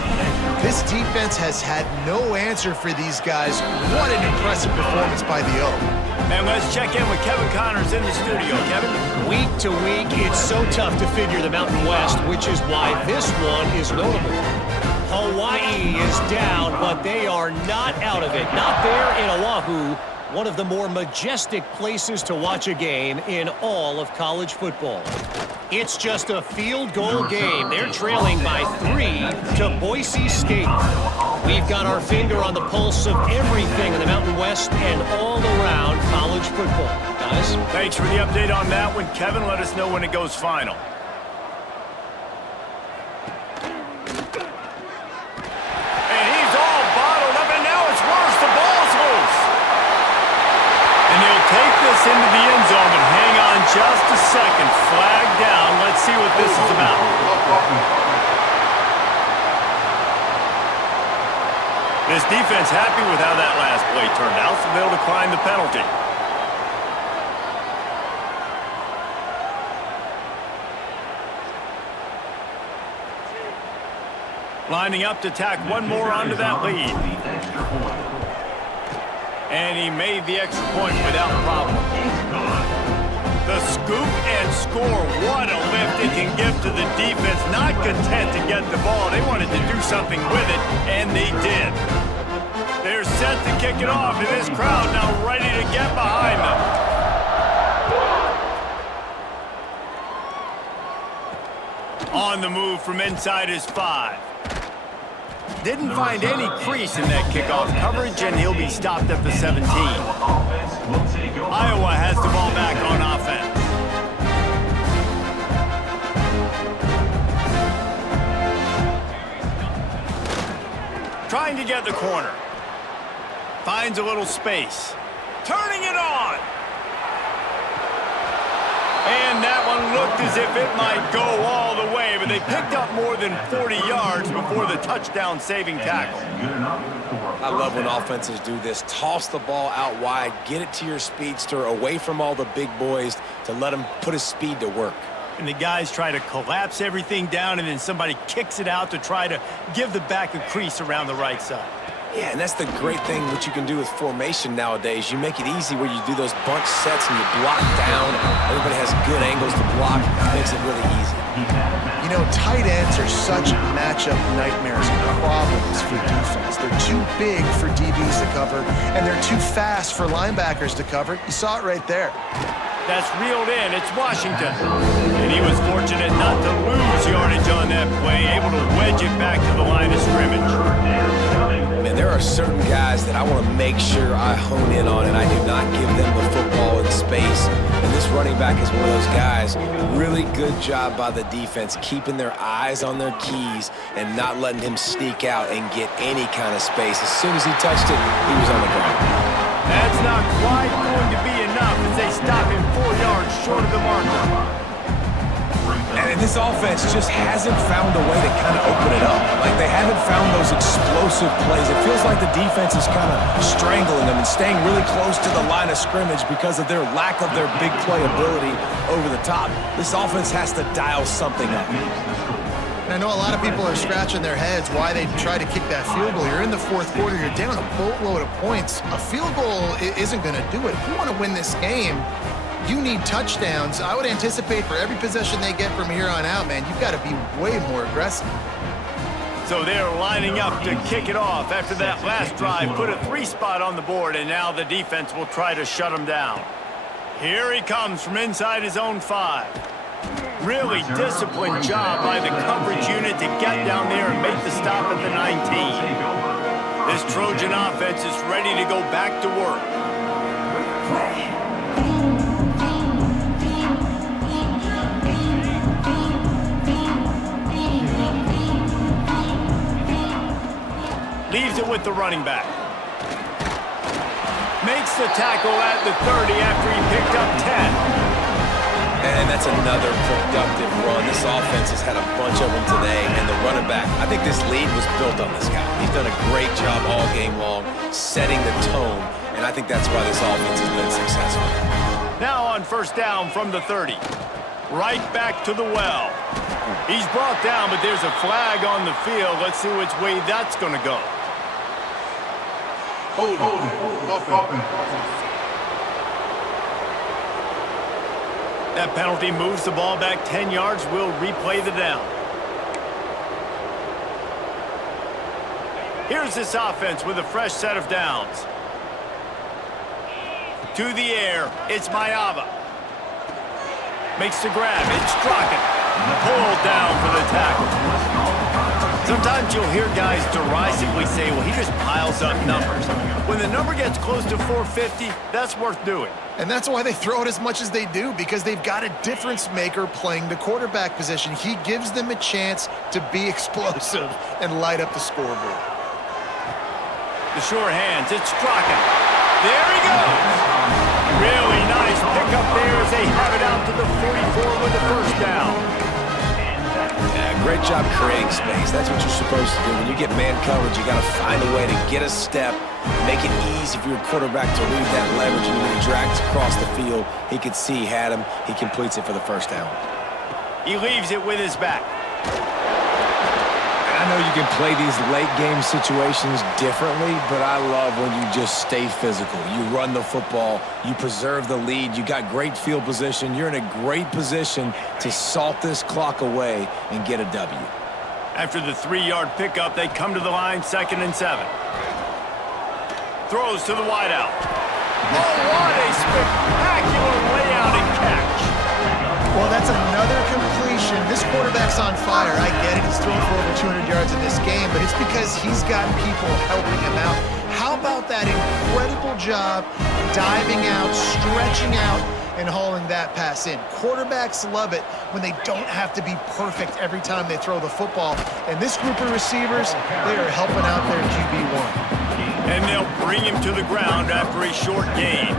This defense has had no answer for these guys. What an impressive performance by the O. And let's check in with Kevin Connors in the studio. Kevin? Week to week, it's so tough to figure the Mountain West, which is why this one is notable. Hawaii is down, but they are not out of it. Not there in Oahu, one of the more majestic places to watch a game in all of college football. It's just a field goal game. They're trailing by 3 to Boise State. We've got our finger on the pulse of everything in the Mountain West and all around college football. Guys? Thanks for the update on that one, Kevin. Let us know when it goes final. And he's all bottled up, and now it's worse. The ball's loose. And he'll take this into the end zone, but hang on just a second. Flag down. Let's see what this is about. This defense happy with how that last play turned out, so they'll decline the penalty. Lining up to tack one more onto that lead. And he made the extra point without problem. The scoop and score. What a lift it can give to the defense. Not content to get the ball. They wanted to do something with it, and they did. They're set to kick it off, and this crowd now ready to get behind them. On the move from inside his 5. Didn't find any crease in that kickoff coverage, and he'll be stopped at the 17. Iowa has the ball back on offense. Trying to get the corner. Finds a little space. Turning it on. And that one looked as if it might go all the way, but they picked up more than 40 yards before the touchdown-saving tackle. I love when offenses do this. Toss the ball out wide, get it to your speedster, away from all the big boys to let him put his speed to work. And the guys try to collapse everything down, and then somebody kicks it out to try to give the back a crease around the right side. Yeah, and that's the great thing what you can do with formation nowadays. You make it easy where you do those bunch sets and you block down. Everybody has good angles to block. It makes it really easy. You know, tight ends are such matchup nightmares and problems for defense. They're too big for DBs to cover, and they're too fast for linebackers to cover. You saw it right there. That's reeled in. It's Washington. And he was fortunate not to lose yardage on that play, able to wedge it back to the line of scrimmage. Man, there are certain guys that I want to make sure I hone in on, and I do not give them the football in space. And this running back is one of those guys. Really good job by the defense, keeping their eyes on their keys and not letting him sneak out and get any kind of space. As soon as he touched it, he was on the ground. That's not quite going to be enough as they stop him 4 yards short of the marker. And this offense just hasn't found a way to kind of open it up. Like, they haven't found those explosive plays. It feels like the defense is kind of strangling them and staying really close to the line of scrimmage because of their lack of their big play ability over the top. This offense has to dial something up. And I know a lot of people are scratching their heads why they try to kick that field goal. You're in the fourth quarter. You're down a boatload of points. A field goal isn't going to do it. If you want to win this game, you need touchdowns. I would anticipate for every possession they get from here on out, man, you've got to be way more aggressive. So they're lining up to kick it off after that last drive. Put a 3 spot on the board, and now the defense will try to shut him down. Here he comes from inside his own 5. Really disciplined job by the coverage unit to get down there and make the stop at the 19. This Trojan offense is ready to go back to work. Leaves it with the running back. Makes the tackle at the 30 after he picked up 10. And that's another productive run. This offense has had a bunch of them today, and the running back, I think this lead was built on this guy. He's done a great job all game long, setting the tone, and I think that's why this offense has been successful. Now on first down from the 30. Right back to the well. He's brought down, but there's a flag on the field. Let's see which way that's going to go. Hold it. That penalty moves the ball back 10 yards. We'll replay the down. Here's this offense with a fresh set of downs. To the air, it's Mayava. Makes the grab, it's Strachan. Pulled down for the tackle. Sometimes you'll hear guys derisively say, well, he just piles up numbers. When the number gets close to 450, that's worth doing. And that's why they throw it as much as they do, because they've got a difference maker playing the quarterback position. He gives them a chance to be explosive and light up the scoreboard. The sure hands, it's Strachan. There he goes. Really nice pickup there as they have it out to the 44 with the first down. Yeah, great job creating space. That's what you're supposed to do. When you get man coverage, you got to find a way to get a step, make it easy for your quarterback to read that leverage, and when he drags across the field, he can see he had him. He completes it for the first down. He leaves it with his back. I know you can play these late game situations differently, but I love when you just stay physical. You run the football, you preserve the lead, you got great field position, you're in a great position to salt this clock away and get a W. After the 3-yard pickup, they come to the line, 2nd and 7. Throws to the wideout. Oh, what a spectacular layout and catch. Well, that's another completion. This quarterback's on fire. I get it. He's thrown for over 200 yards in this game, but it's because he's got people helping him out. How about that incredible job diving out, stretching out, and hauling that pass in? Quarterbacks love it when they don't have to be perfect every time they throw the football. And this group of receivers, they are helping out their QB1. And they'll bring him to the ground after a short gain.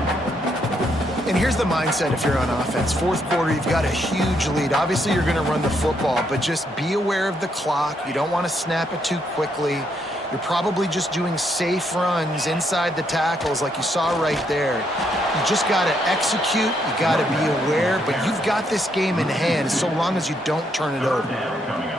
And here's the mindset if you're on offense. Fourth quarter, you've got a huge lead. Obviously, you're going to run the football, but just be aware of the clock. You don't want to snap it too quickly. You're probably just doing safe runs inside the tackles like you saw right there. You just got to execute. You got to be aware, but you've got this game in hand so long as you don't turn it over.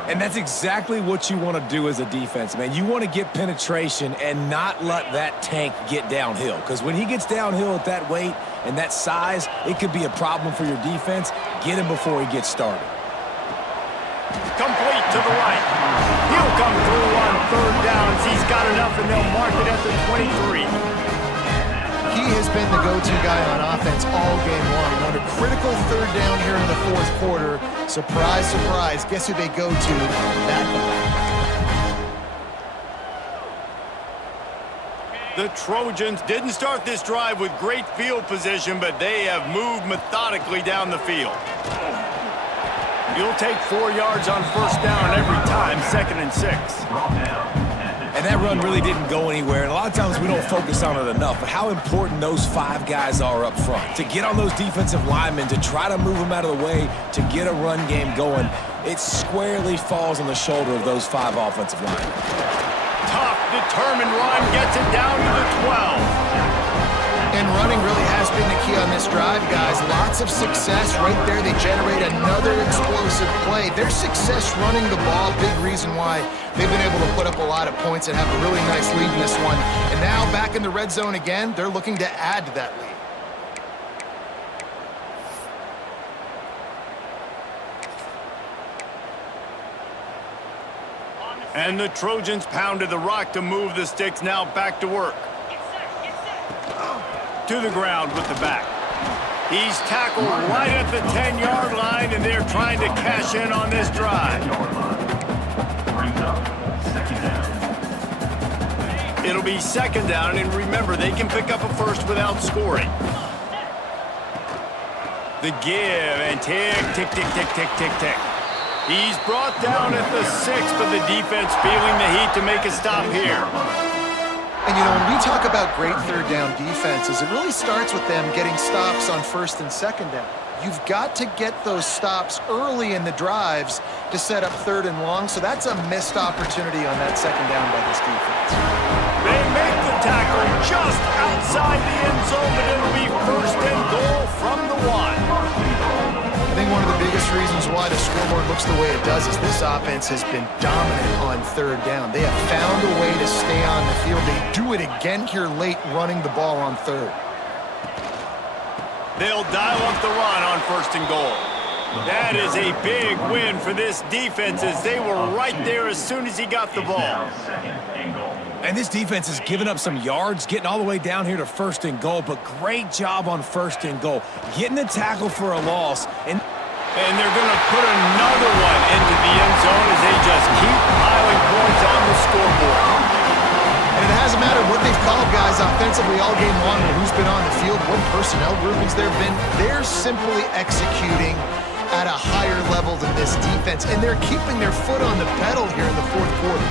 And that's exactly what you want to do as a defense, man. You want to get penetration and not let that tank get downhill. Because when he gets downhill at that weight and that size, it could be a problem for your defense. Get him before he gets started. Complete to the right. He'll come through on 3rd downs. He's got enough, and they'll mark it at the 23. He has been the go-to guy on offense all game long. And under critical 3rd down here in the 4th quarter, surprise, surprise, guess who they go to? That guy. The Trojans didn't start this drive with great field position, but they have moved methodically down the field. You'll take 4 yards on 1st down every time, 2nd and 6. And that run really didn't go anywhere. And a lot of times we don't focus on it enough, but how important those 5 guys are up front. To get on those defensive linemen, to try to move them out of the way, to get a run game going, it squarely falls on the shoulder of those 5 offensive linemen. Tough, determined run, gets it down to the 12. And running really has been the key on this drive, guys. Lots of success right there. They generate another explosive play. Their success running the ball, big reason why they've been able to put up a lot of points and have a really nice lead in this one. And now back in the red zone again, they're looking to add to that lead. And the Trojans pounded the rock to move the sticks, now back to work. To the ground with the back. He's tackled right at the 10-yard line, and they're trying to cash in on this drive. It'll be 2nd down, and remember, they can pick up a first without scoring. The give, and tick, tick, tick, tick, tick, tick, tick. He's brought down at the 6, but the defense feeling the heat to make a stop here. And, you know, when we talk about great 3rd down defenses, it really starts with them getting stops on 1st and 2nd down. You've got to get those stops early in the drives to set up 3rd and long, so that's a missed opportunity on that 2nd down by this defense. They make the tackle just outside the end zone, but it'll be 1st and goal from the 1. I think one of the biggest reasons why the scoreboard looks the way it does is this offense has been dominant on 3rd down. They have found a way to stay on the field. They do it again here late, running the ball on 3rd. They'll dial up the run on 1st and goal. That is a big win for this defense, as they were right there as soon as he got the ball. And this defense has given up some yards, getting all the way down here to 1st and goal, but great job on 1st and goal. Getting the tackle for a loss. And they're going to put another one into the end zone as they just keep piling points on the scoreboard. And it hasn't mattered what they've called, guys, offensively all game long, or who's been on the field, what personnel groupings there have been. They're simply executing at a higher level than this defense, and they're keeping their foot on the pedal here in the 4th quarter.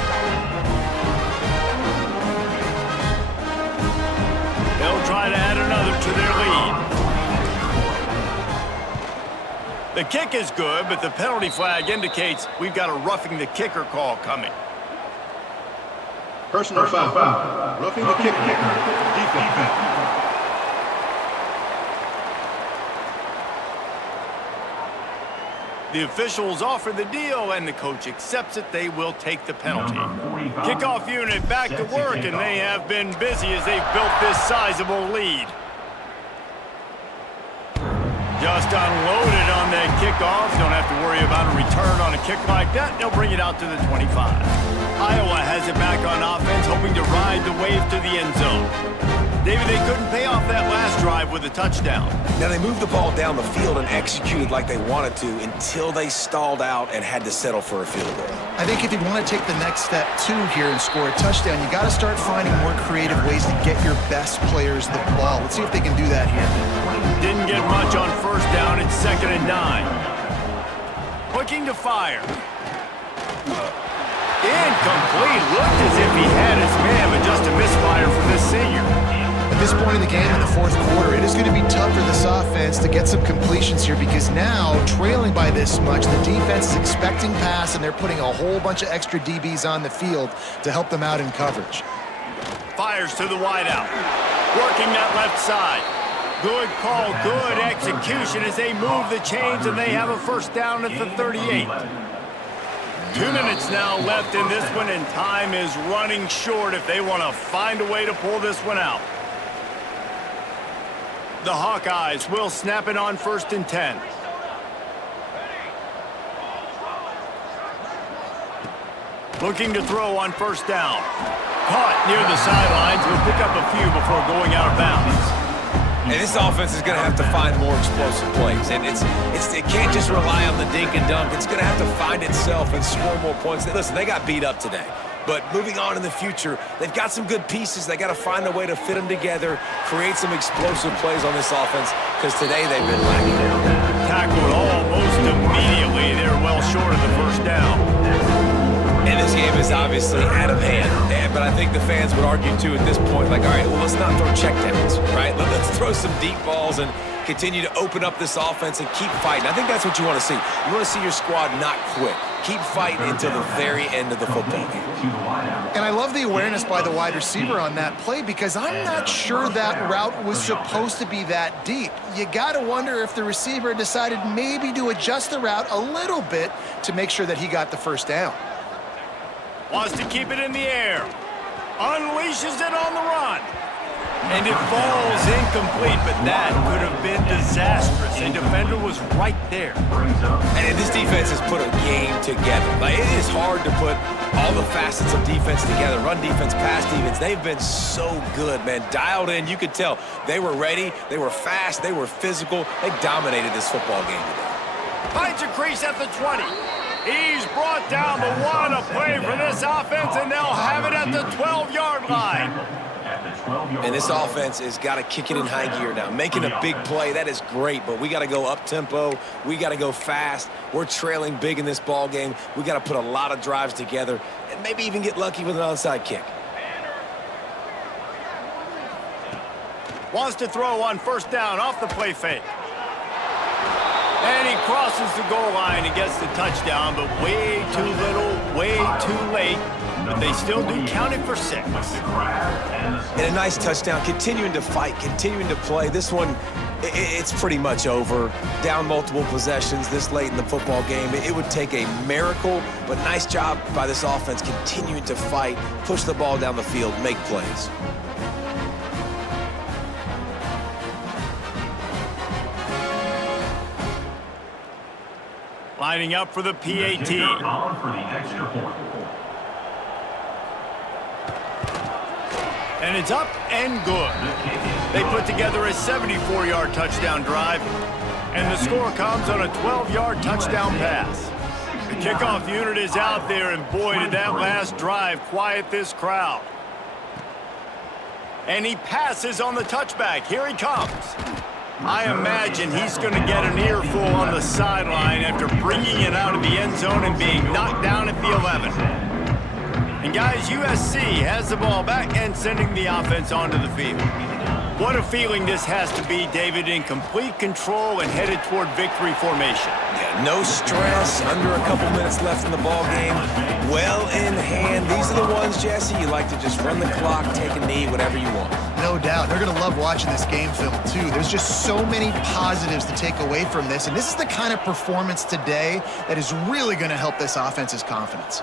They'll try to add another to their lead. The kick is good, but the penalty flag indicates we've got a roughing the kicker call coming. Personal foul. Roughing the kicker. Defense. The officials offer the deal, and the coach accepts it. They will take the penalty. Kickoff unit back to work, and they have been busy as they've built this sizable lead. Just unloaded on that kickoff. Don't have to worry about a return on a kick like that. They'll bring it out to the 25. Iowa has it back on offense, hoping to ride the wave to the end zone. David, they couldn't pay off that last drive with a touchdown. Now, they moved the ball down the field and executed like they wanted to until they stalled out and had to settle for a field goal. I think if you want to take the next step, too, here and score a touchdown, you got to start finding more creative ways to get your best players the ball. Let's see if they can do that here. Didn't get much on first down. It's 2nd and 9. Looking to fire. Incomplete. Looked as if he had his man, but just a misfire from this senior. At this point in the game, in the fourth quarter, it is going to be tough for this offense to get some completions here because now, trailing by this much, the defense is expecting pass, and they're putting a whole bunch of extra DBs on the field to help them out in coverage. Fires to the wideout. Working that left side. Good call, good execution as they move the chains, and they have a first down at the 38. 2 minutes now left in this one, and time is running short if they want to find a way to pull this one out. The Hawkeyes will snap it on 1st and 10. Looking to throw on first down. Caught near the sidelines. Will pick up a few before going out of bounds. And this offense is going to have to find more explosive plays. And it can't just rely on the dink and dunk. It's going to have to find itself and score more points. Listen, they got beat up today. But moving on in the future, they've got some good pieces. They got to find a way to fit them together, create some explosive plays on this offense, because today they've been lacking. Tackled almost immediately. They're well short of the first down. And this game is obviously out of hand. But I think the fans would argue, too, at this point, like, all right, well, let's not throw checkdowns, right? Let's throw some deep balls and continue to open up this offense and keep fighting. I think that's what you want to see. You want to see your squad not quit. Keep fighting until the very end of the football game. And I love the awareness by the wide receiver on that play because I'm not sure that route was supposed to be that deep. You got to wonder if the receiver decided maybe to adjust the route a little bit to make sure that he got the first down. Wants to keep it in the air. Unleashes it on the run. And it falls incomplete, but that could have been disastrous. A defender was right there. And this defense has put a game together. Like, it is hard to put all the facets of defense together. Run defense, pass defense. They've been so good, man. Dialed in. You could tell they were ready. They were fast. They were physical. They dominated this football game today. Finds a crease at the 20. He's brought down, but what a play for this offense, and they'll have it at the 12-yard line. And this offense has got to kick it in high gear now. Making a big play, that is great, but we got to go up-tempo. We got to go fast. We're trailing big in this ball game. We got to put a lot of drives together and maybe even get lucky with an onside kick. Wants to throw on first down off the play fake. And he crosses the goal line and gets the touchdown, but way too little, way too late. But they still do count it for 6. And a nice touchdown, continuing to fight, continuing to play. This one, it's pretty much over. Down multiple possessions this late in the football game. It would take a miracle, but nice job by this offense continuing to fight, push the ball down the field, make plays. Lining up for the PAT. And it's up and good. They put together a 74-yard touchdown drive, and the score comes on a 12-yard touchdown pass. The kickoff unit is out there, and boy, did that last drive quiet this crowd. And he passes on the touchback. Here he comes. I imagine he's going to get an earful on the sideline after bringing it out of the end zone and being knocked down at the 11. And guys, USC has the ball back and sending the offense onto the field. What a feeling this has to be, David, in complete control and headed toward victory formation. Yeah, no stress, under a couple minutes left in the ball game. Well in hand. These are the ones, Jesse, you like to just run the clock, take a knee, whatever you want. No doubt. They're going to love watching this game film, too. There's just so many positives to take away from this, and this is the kind of performance today that is really going to help this offense's confidence.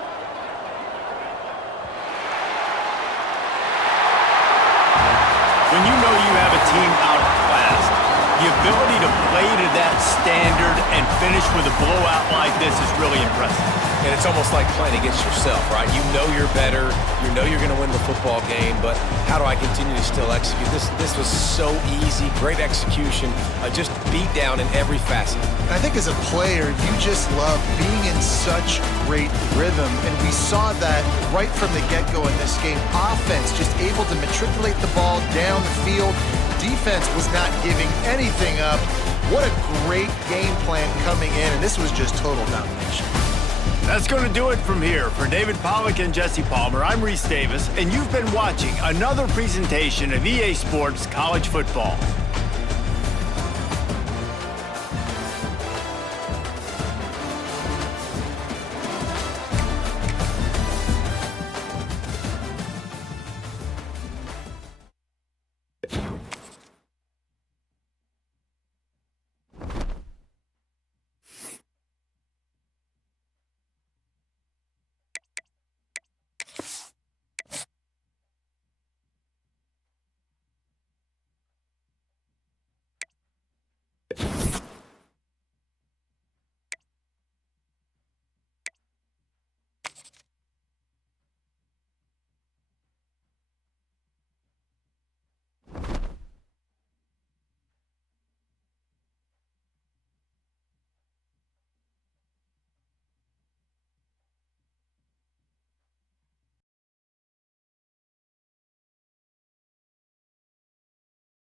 When you know you have a team outclassed, the ability to play to that standard and finish with a blowout like this is really impressive. And it's almost like playing against yourself, right? You know you're better. You know you're going to win the football game, but how do I continue to still execute? This was so easy. Great execution. Just beat down in every facet. I think as a player, you just love being in such great rhythm, and we saw that right from the get-go in this game. Offense just able to matriculate the ball down the field. Defense was not giving anything up. What a great game plan coming in, and this was just total domination. That's going to do it from here. For David Pollack and Jesse Palmer, I'm Reese Davis, and you've been watching another presentation of EA Sports College Football.